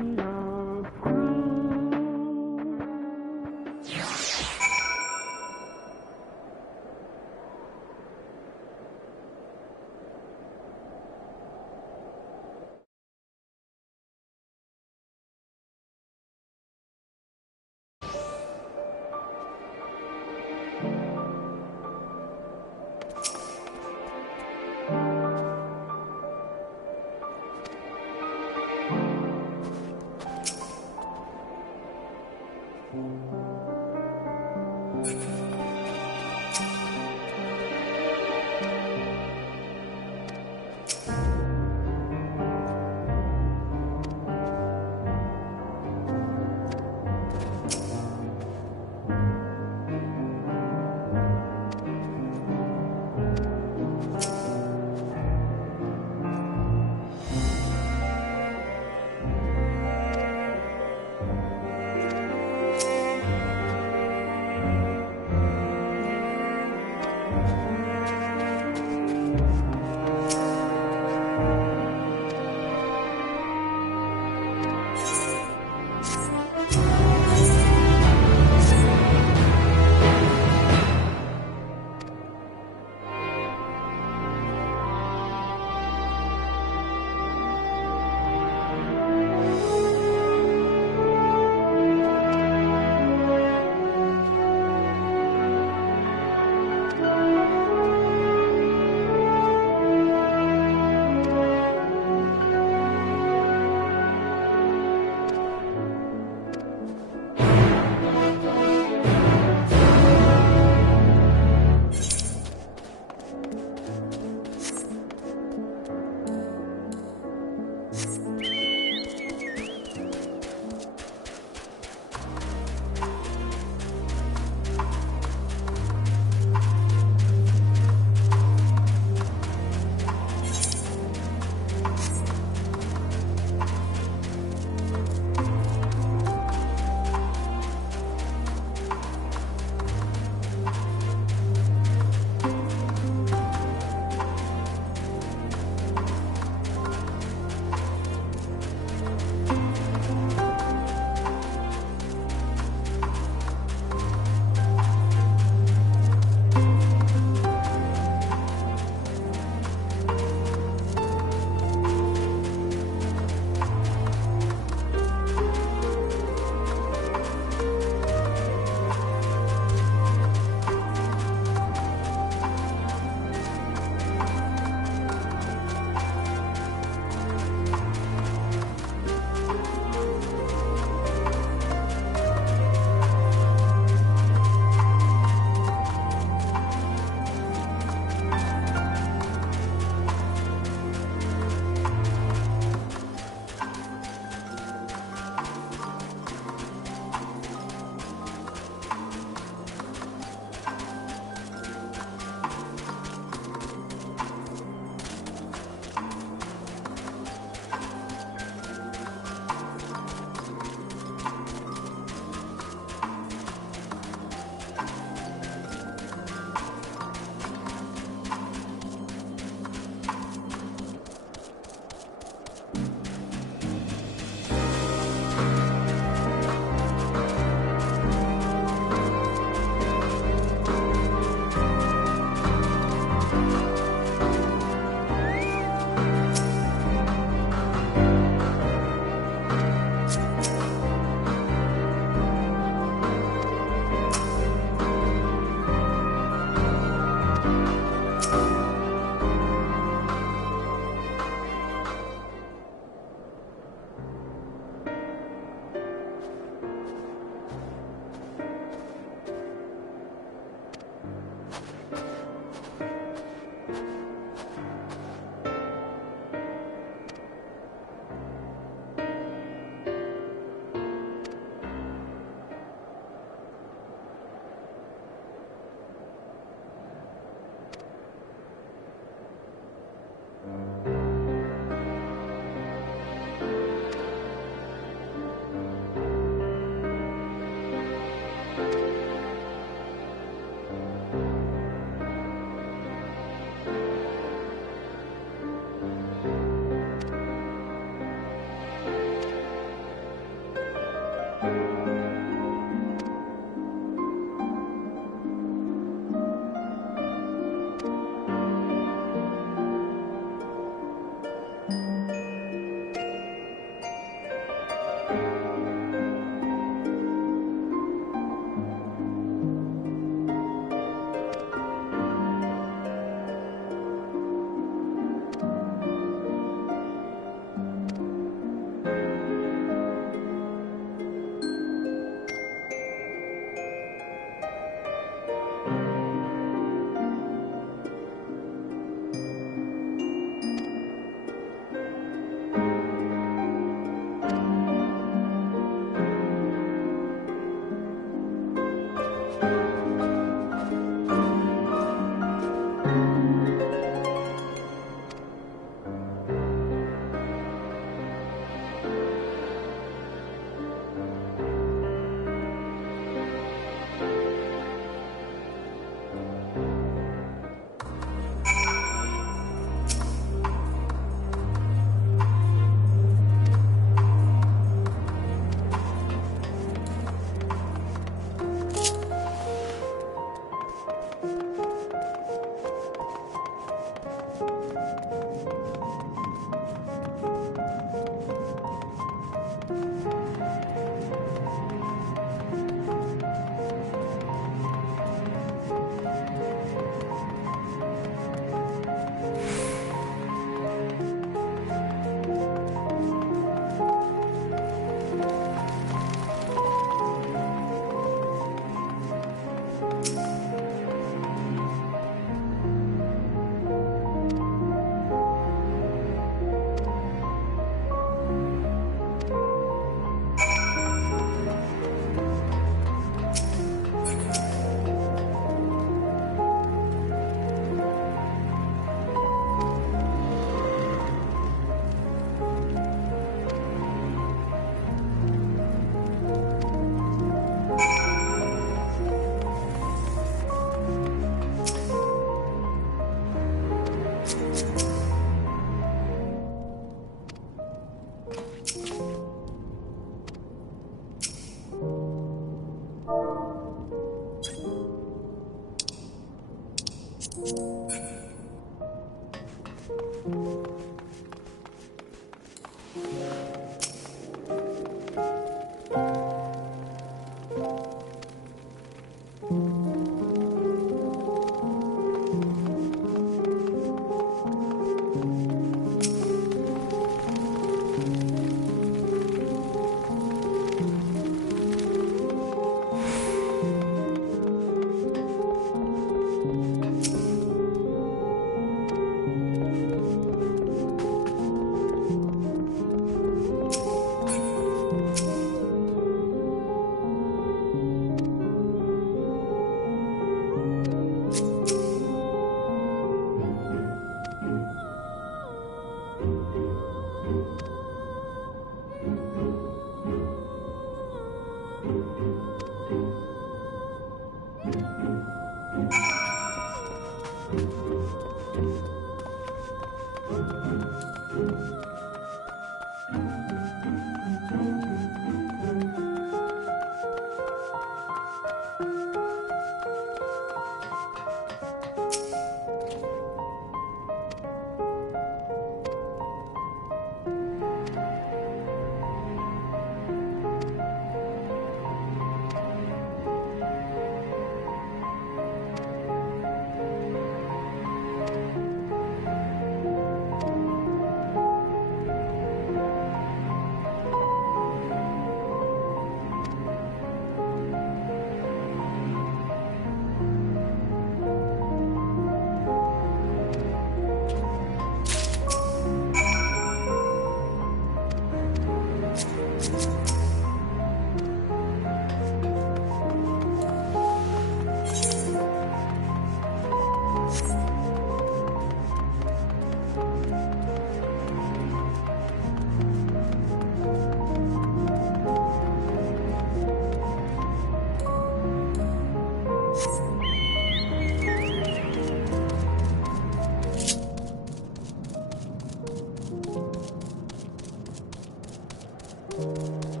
you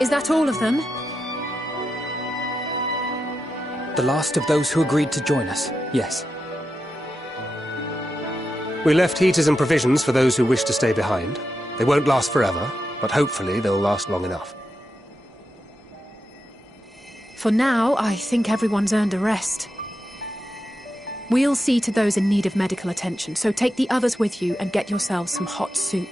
Is that all of them? The last of those who agreed to join us, yes. We left heaters and provisions for those who wish to stay behind. They won't last forever, but hopefully they'll last long enough. For now, I think everyone's earned a rest. We'll see to those in need of medical attention, so take the others with you and get yourselves some hot soup.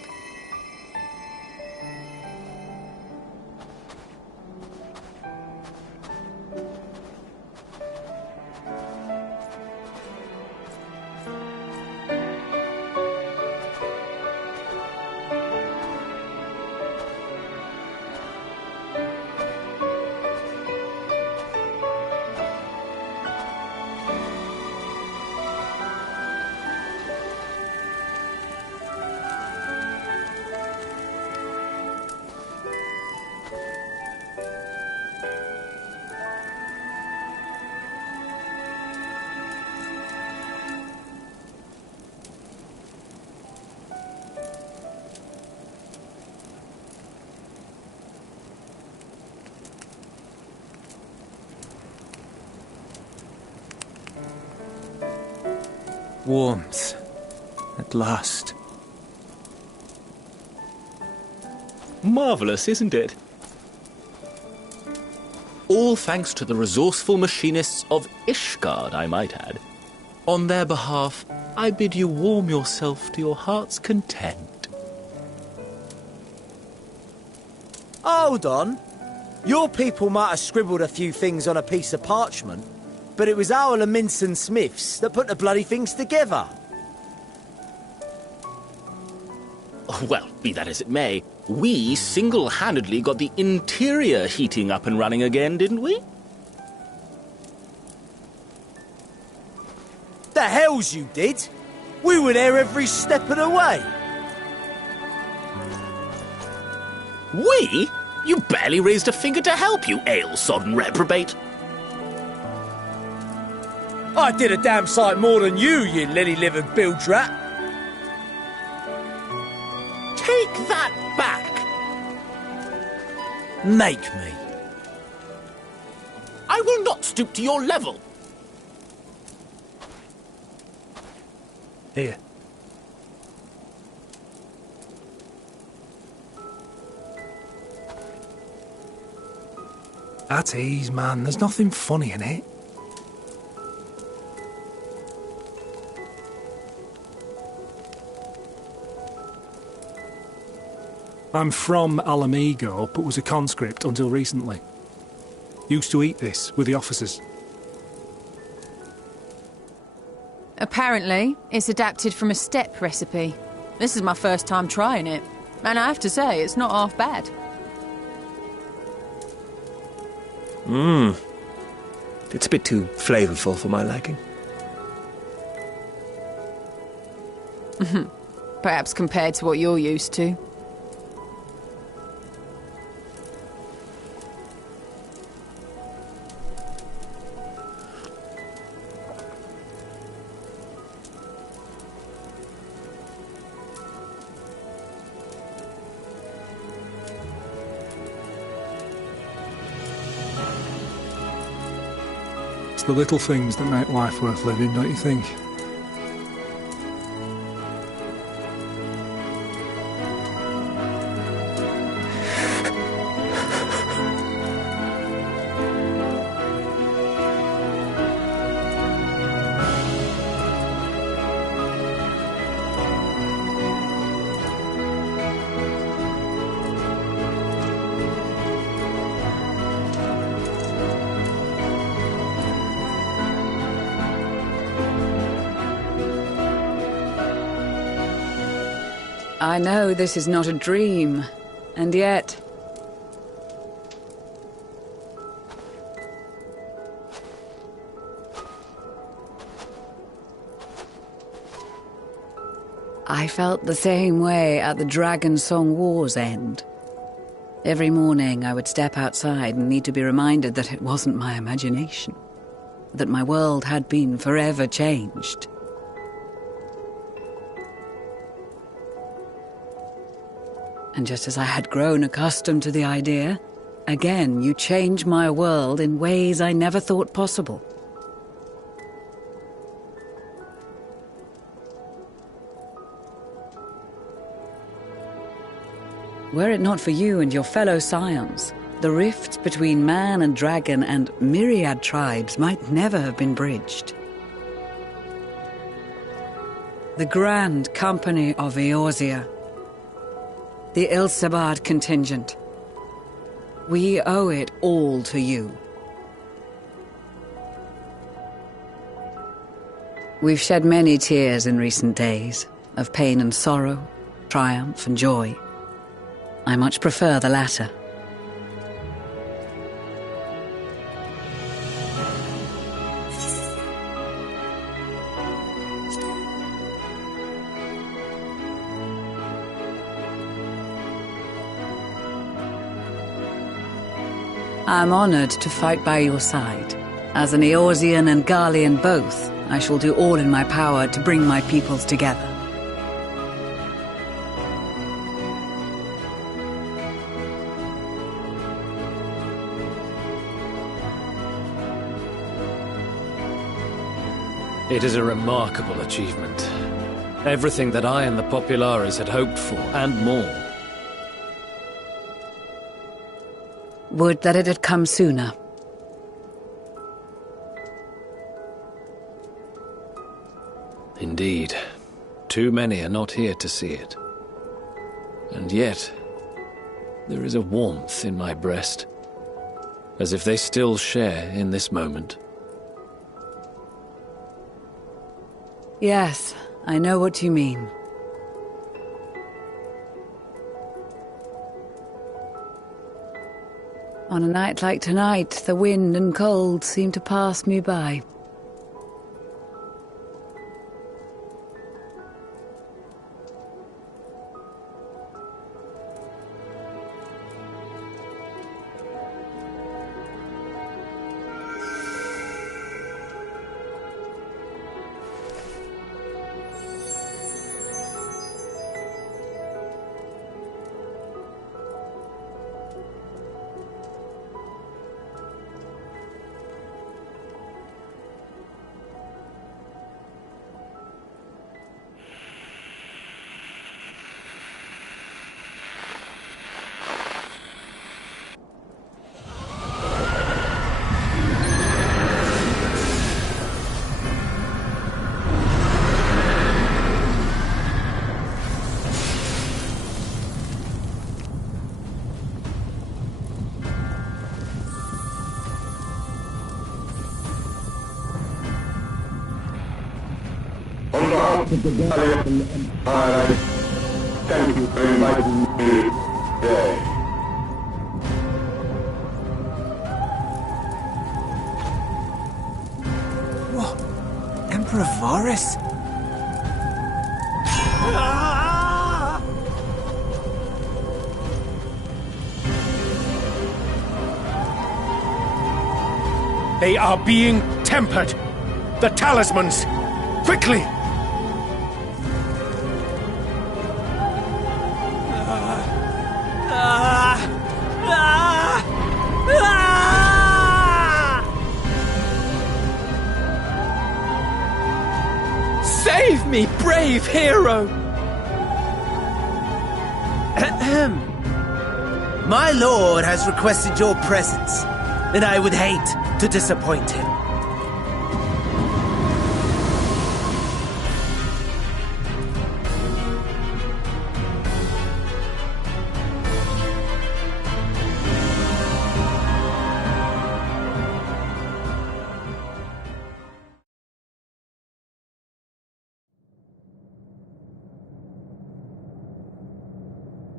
Warmth. At last. Marvellous, isn't it? All thanks to the resourceful machinists of Ishgard, I might add. On their behalf, I bid you warm yourself to your heart's content. Hold on. Your people might have scribbled a few things on a piece of parchment, but it was our Leminson Smiths that put the bloody things together. Well, be that as it may, we single-handedly got the interior heating up and running again, didn't we? The hells you did! We were there every step of the way. We? You barely raised a finger to help, you ale-sodden reprobate. I did a damn sight more than you lily-livered bilge rat. Take that back! Make me. I will not stoop to your level. Here. At ease, man. There's nothing funny in it. I'm from Alamigo, but was a conscript until recently. Used to eat this with the officers. Apparently, it's adapted from a steppe recipe. This is my first time trying it, and I have to say, it's not half bad. It's a bit too flavourful for my liking. Perhaps compared to what you're used to. It's the little things that make life worth living, don't you think? I know this is not a dream, and yet... I felt the same way at the Dragon Song War's end. Every morning I would step outside and need to be reminded that it wasn't my imagination, that my world had been forever changed. And just as I had grown accustomed to the idea, again you change my world in ways I never thought possible. Were it not for you and your fellow scions, the rifts between man and dragon and myriad tribes might never have been bridged. The Grand Company of Eorzea, the Ilsabard contingent. We owe it all to you. We've shed many tears in recent days, of pain and sorrow, triumph and joy. I much prefer the latter. I'm honored to fight by your side. As an Eorzean and Garlean both, I shall do all in my power to bring my peoples together. It is a remarkable achievement. Everything that I and the Populares had hoped for, and more. Would that it had come sooner. Indeed. Too many are not here to see it. And yet, there is a warmth in my breast. as if they still share in this moment. Yes, I know what you mean. On a night like tonight, the wind and cold seem to pass me by. On behalf of the Gallian Empire, thank you for inviting me today. What? Emperor Varys? They are being tempered. The talismans! Quickly! Save me, brave hero! Ahem. My lord has requested your presence, and I would hate to disappoint him.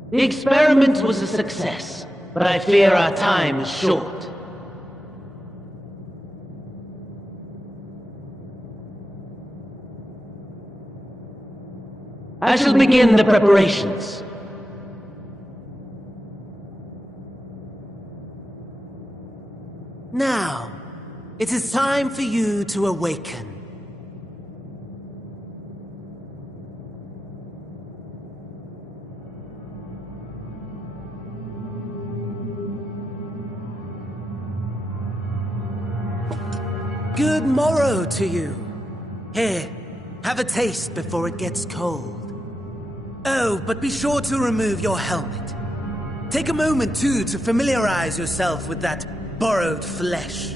The experiment was a success, but I fear our time is short. I shall begin the preparations. Now, it is time for you to awaken. Good morrow to you. Here, have a taste before it gets cold. Oh, but be sure to remove your helmet. Take a moment, too, to familiarize yourself with that borrowed flesh.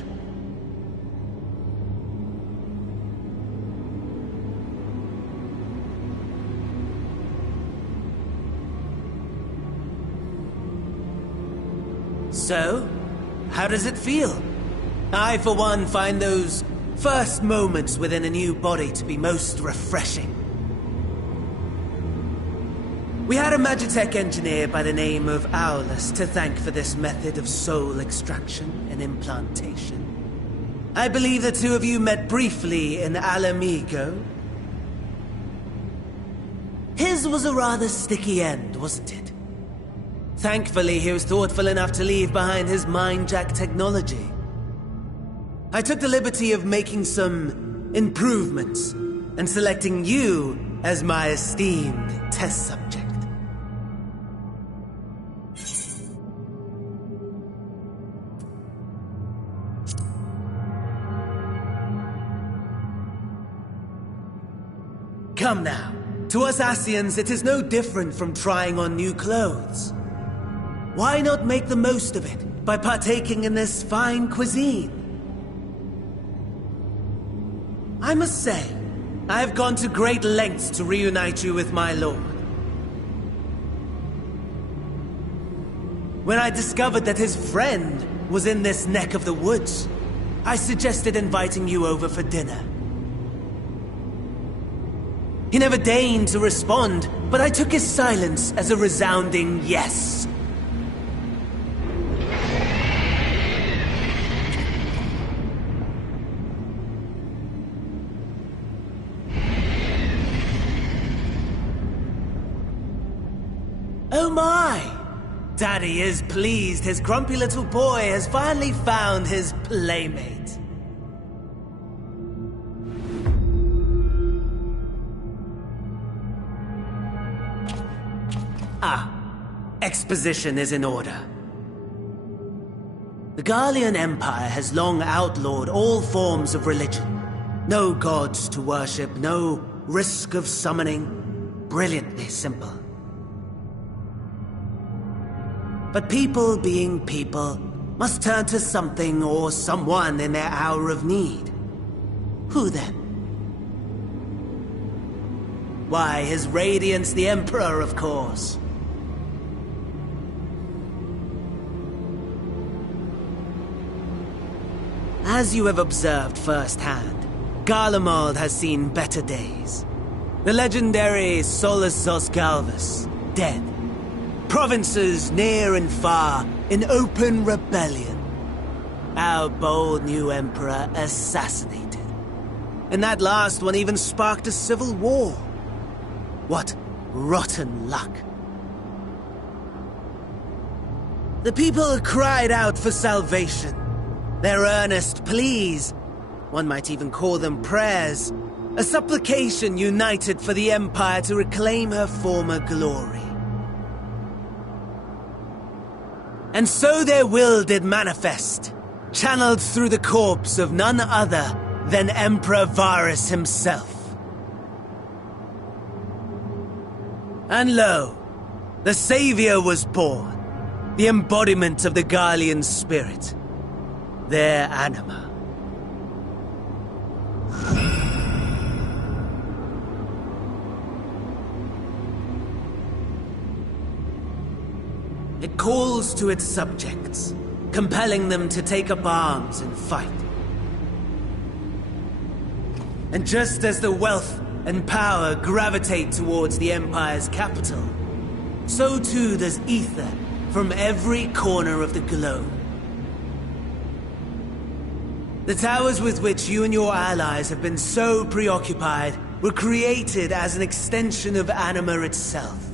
So, how does it feel? I, for one, find those first moments within a new body to be most refreshing. We had a Magitech engineer by the name of Aulus to thank for this method of soul extraction and implantation. I believe the two of you met briefly in Alamigo. His was a rather sticky end, wasn't it? Thankfully, he was thoughtful enough to leave behind his mind-jack technology. I took the liberty of making some improvements and selecting you as my esteemed test subject. Come now. To us Asians, it is no different from trying on new clothes. Why not make the most of it by partaking in this fine cuisine? I must say, I have gone to great lengths to reunite you with my lord. When I discovered that his friend was in this neck of the woods, I suggested inviting you over for dinner. He never deigned to respond, but I took his silence as a resounding yes. Oh my! Daddy is pleased his grumpy little boy has finally found his playmate. Exposition is in order. The Garlean Empire has long outlawed all forms of religion. No gods to worship, no risk of summoning. Brilliantly simple. But people being people must turn to something or someone in their hour of need. Who then? Why, His Radiance the Emperor, of course. As you have observed firsthand, Garlemald has seen better days. The legendary Solus Zosgalvus, dead. Provinces near and far in open rebellion. Our bold new emperor assassinated. And that last one even sparked a civil war. What rotten luck. The people cried out for salvation. Their earnest pleas, one might even call them prayers, a supplication united for the Empire to reclaim her former glory. And so their will did manifest, channeled through the corpse of none other than Emperor Varus himself. And lo, the Savior was born, the embodiment of the Garlean spirit. Their anima. It calls to its subjects, compelling them to take up arms and fight. And just as the wealth and power gravitate towards the Empire's capital, so too does ether from every corner of the globe. The towers with which you and your allies have been so preoccupied were created as an extension of Anima itself.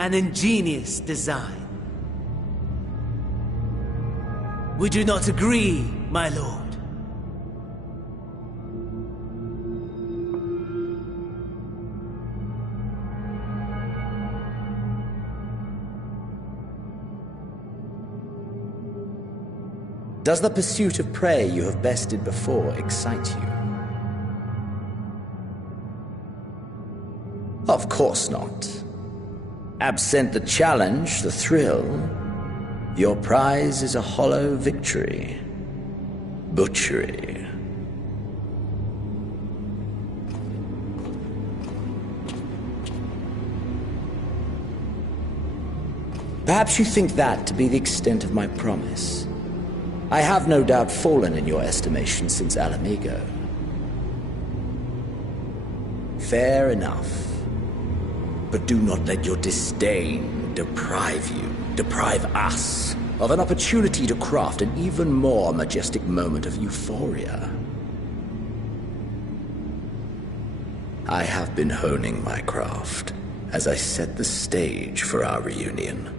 An ingenious design. Would you not agree, my lord? Does the pursuit of prey you have bested before excite you? Of course not. Absent the challenge, the thrill, your prize is a hollow victory. Butchery. Perhaps you think that to be the extent of my promise. I have no doubt fallen in your estimation since Alamigo. Fair enough. But do not let your disdain deprive us, of an opportunity to craft an even more majestic moment of euphoria. I have been honing my craft as I set the stage for our reunion.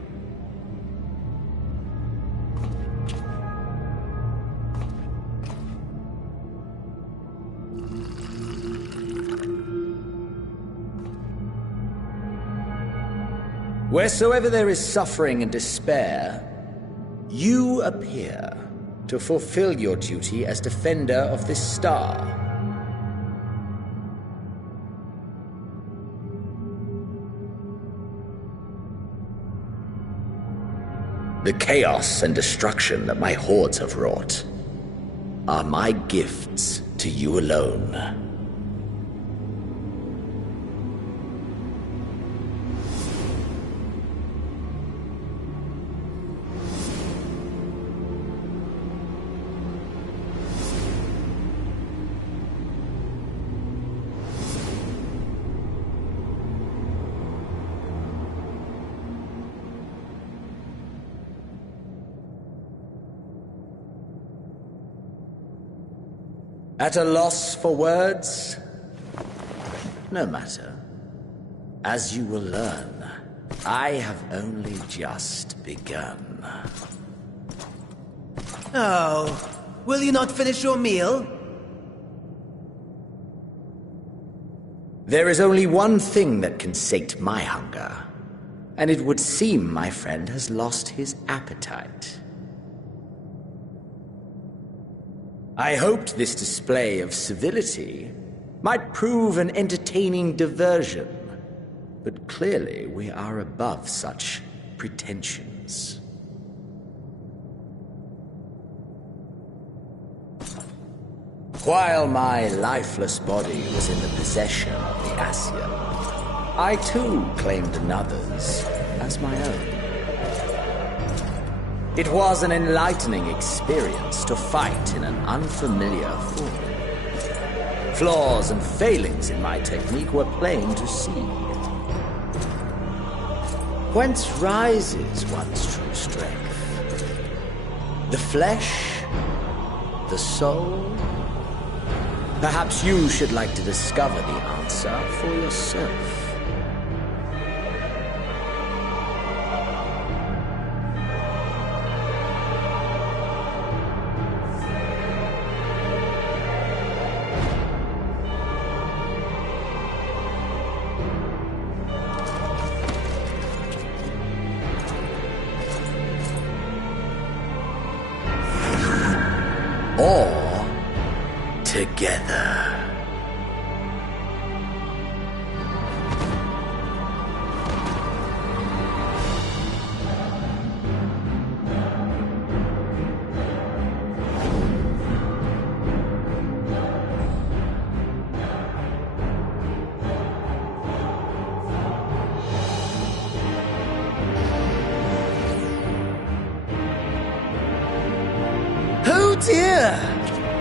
Wheresoever there is suffering and despair, you appear to fulfill your duty as defender of this star. The chaos and destruction that my hordes have wrought are my gifts to you alone. At a loss for words? No matter. As you will learn, I have only just begun. Oh, will you not finish your meal? There is only one thing that can sate my hunger, and it would seem my friend has lost his appetite. I hoped this display of civility might prove an entertaining diversion, but clearly we are above such pretensions. While my lifeless body was in the possession of the Ascian, I too claimed another's as my own. It was an enlightening experience to fight in an unfamiliar form. Flaws and failings in my technique were plain to see. Whence rises one's true strength? The flesh? The soul? Perhaps you should like to discover the answer for yourself. Or together. Oh dear!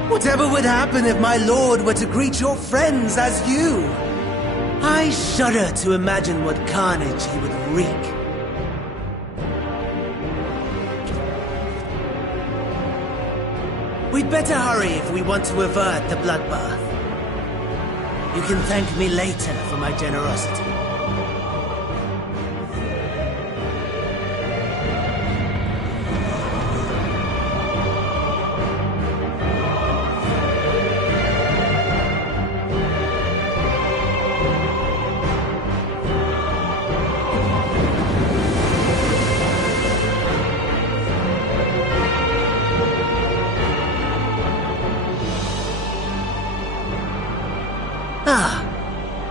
Whatever would happen if my lord were to greet your friends as you? I shudder to imagine what carnage he would wreak. We'd better hurry if we want to avert the bloodbath. You can thank me later for my generosity. Ah,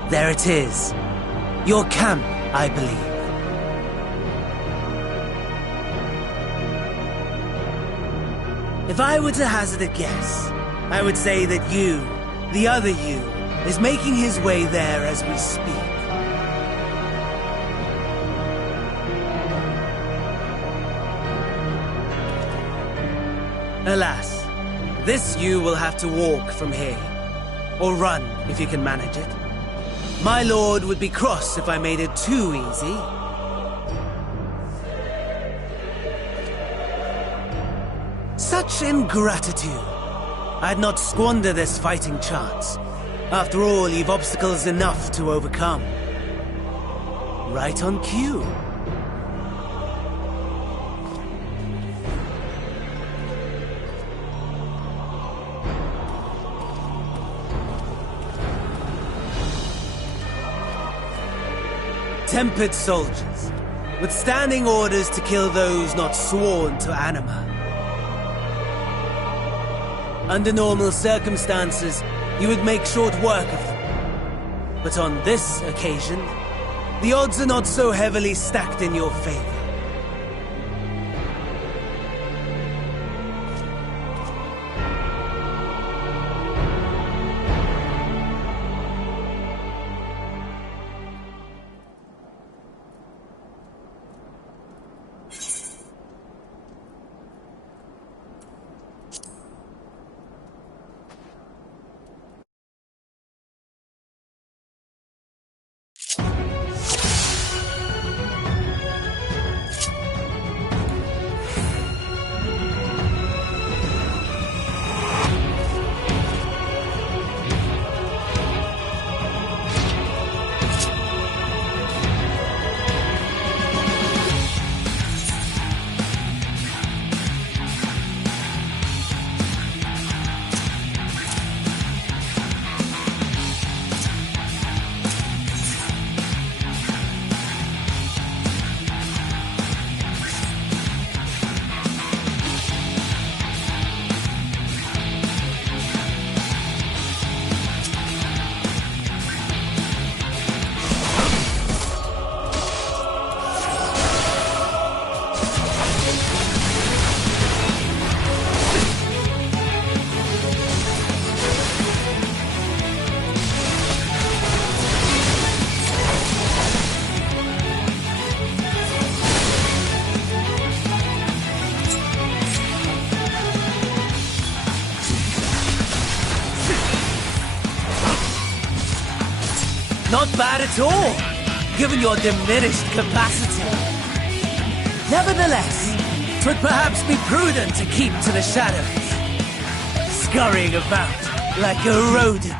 there it is. Your camp, I believe. If I were to hazard a guess, I would say that you, the other you, is making his way there as we speak. Alas, this you will have to walk from here. Or run, if you can manage it. My lord would be cross if I made it too easy. Such ingratitude. I'd not squander this fighting chance. After all, you've obstacles enough to overcome. Right on cue. Tempered soldiers, with standing orders to kill those not sworn to anima. Under normal circumstances, you would make short work of them. But on this occasion, the odds are not so heavily stacked in your favor. Not bad at all, given your diminished capacity. Nevertheless, 'twould perhaps be prudent to keep to the shadows, scurrying about like a rodent.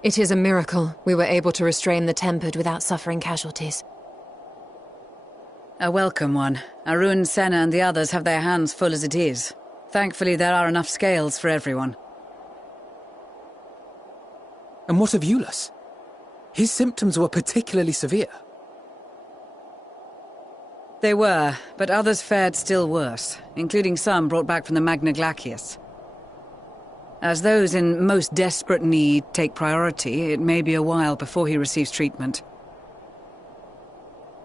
It is a miracle we were able to restrain the Tempered without suffering casualties. A welcome one. Arun, Senna and the others have their hands full as it is. Thankfully, there are enough scales for everyone. And what of Eulus? His symptoms were particularly severe. They were, but others fared still worse, including some brought back from the Magna Glacius. As those in most desperate need take priority, it may be a while before he receives treatment.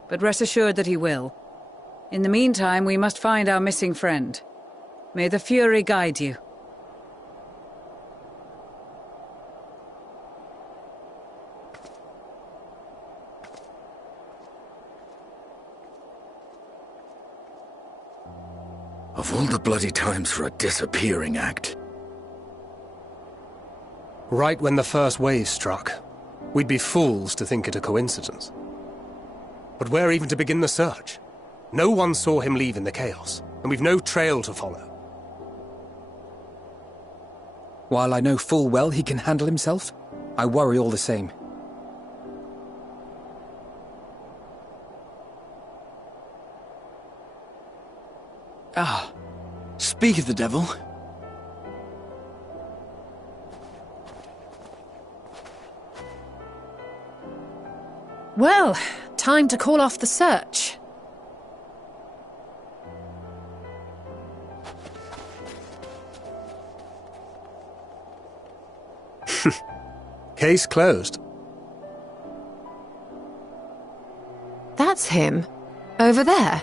But rest assured that he will. In the meantime, we must find our missing friend. May the Fury guide you. Of all the bloody times for a disappearing act. Right when the first wave struck, we'd be fools to think it a coincidence. But where even to begin the search? No one saw him leave in the chaos, and we've no trail to follow. While I know full well he can handle himself, I worry all the same. Ah, speak of the devil. Well, time to call off the search. Case closed. That's him. Over there.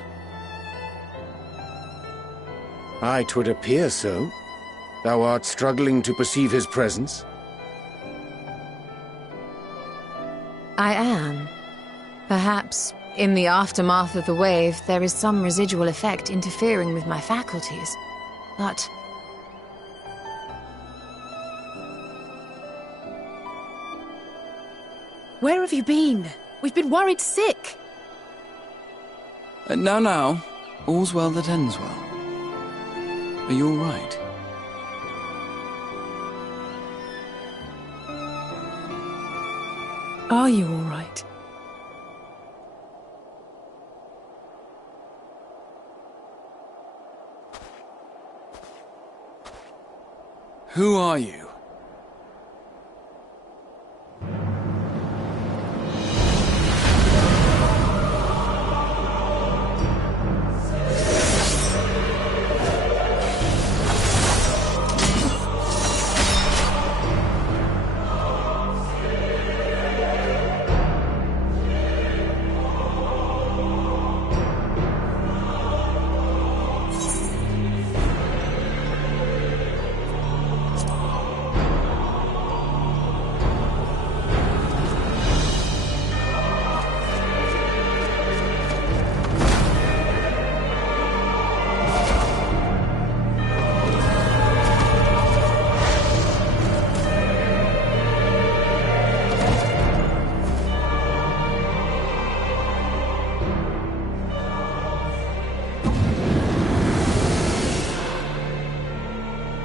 Aye, 'twould appear so. Thou art struggling to perceive his presence? I am. Perhaps, in the aftermath of the wave, there is some residual effect interfering with my faculties. But... Where have you been? We've been worried sick. Now, all's well that ends well. Are you all right? Are you all right? Who are you?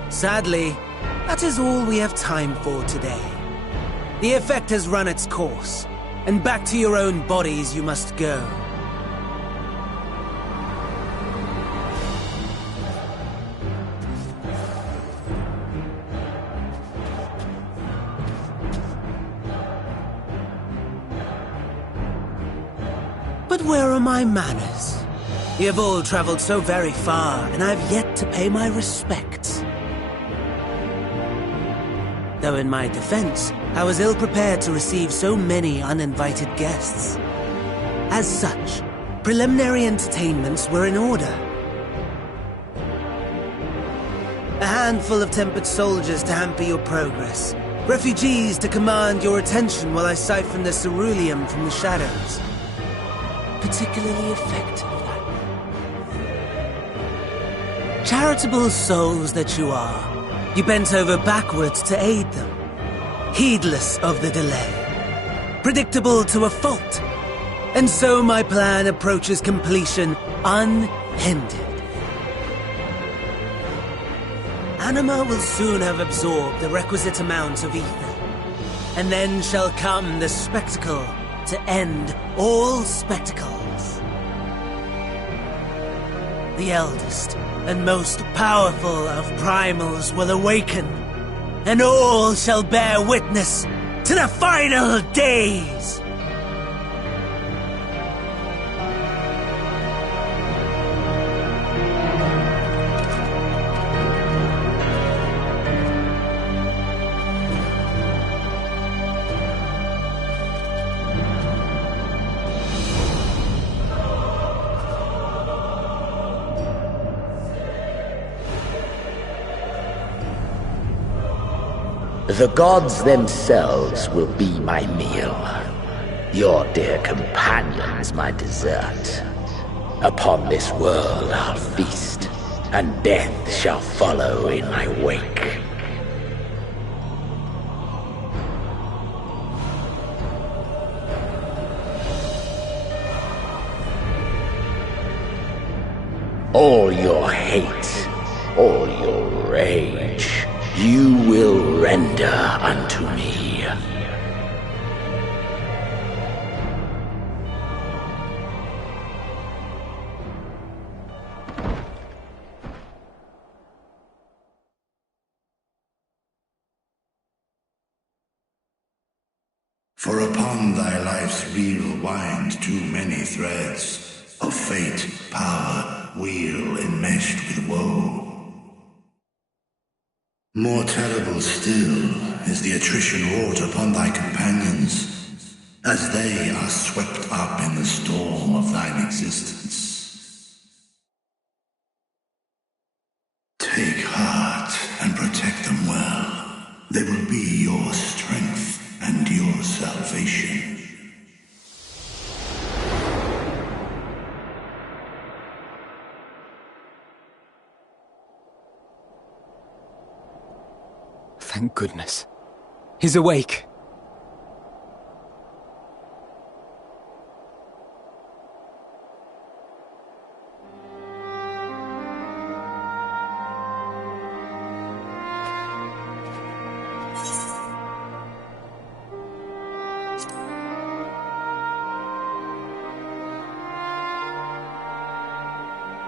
Sadly, that is all we have time for today. The effect has run its course, and back to your own bodies you must go. But where are my manners? You have all traveled so very far, and I've yet to pay my respects. Though in my defense, I was ill-prepared to receive so many uninvited guests. As such, preliminary entertainments were in order. A handful of tempered soldiers to hamper your progress. Refugees to command your attention while I siphon the ceruleum from the shadows. Particularly effective. Charitable souls that you are. You bent over backwards to aid them, heedless of the delay, predictable to a fault. And so my plan approaches completion unhindered. Anima will soon have absorbed the requisite amount of ether. And then shall come the spectacle to end all spectacles. The eldest and most powerful of primals will awaken, and all shall bear witness to the final days. The gods themselves will be my meal. Your dear companions my dessert. Upon this world I'll feast, and death shall follow in my wake. All your hate, all your rage, you will render unto me. For upon thy life's reel wind too many threads of fate, power, wheel enmeshed with woe. More terrible still is the attrition wrought upon thy companions, as they are swept up in the storm of thine existence. Take heart and protect them well. They will be your strength and your salvation. Thank goodness. He's awake.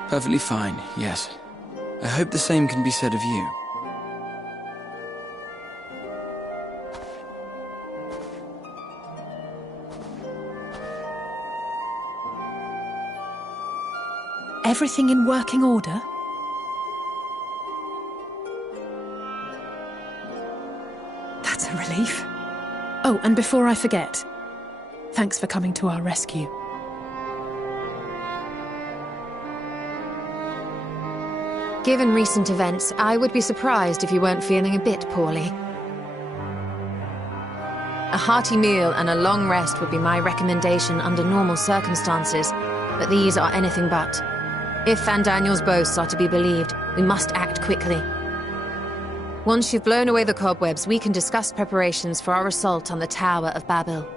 Perfectly fine, yes. I hope the same can be said of you. Everything in working order? That's a relief. Oh, and before I forget, thanks for coming to our rescue. Given recent events, I would be surprised if you weren't feeling a bit poorly. A hearty meal and a long rest would be my recommendation under normal circumstances, but these are anything but. If Van Daniel's boasts are to be believed, we must act quickly. Once you've blown away the cobwebs, we can discuss preparations for our assault on the Tower of Babel.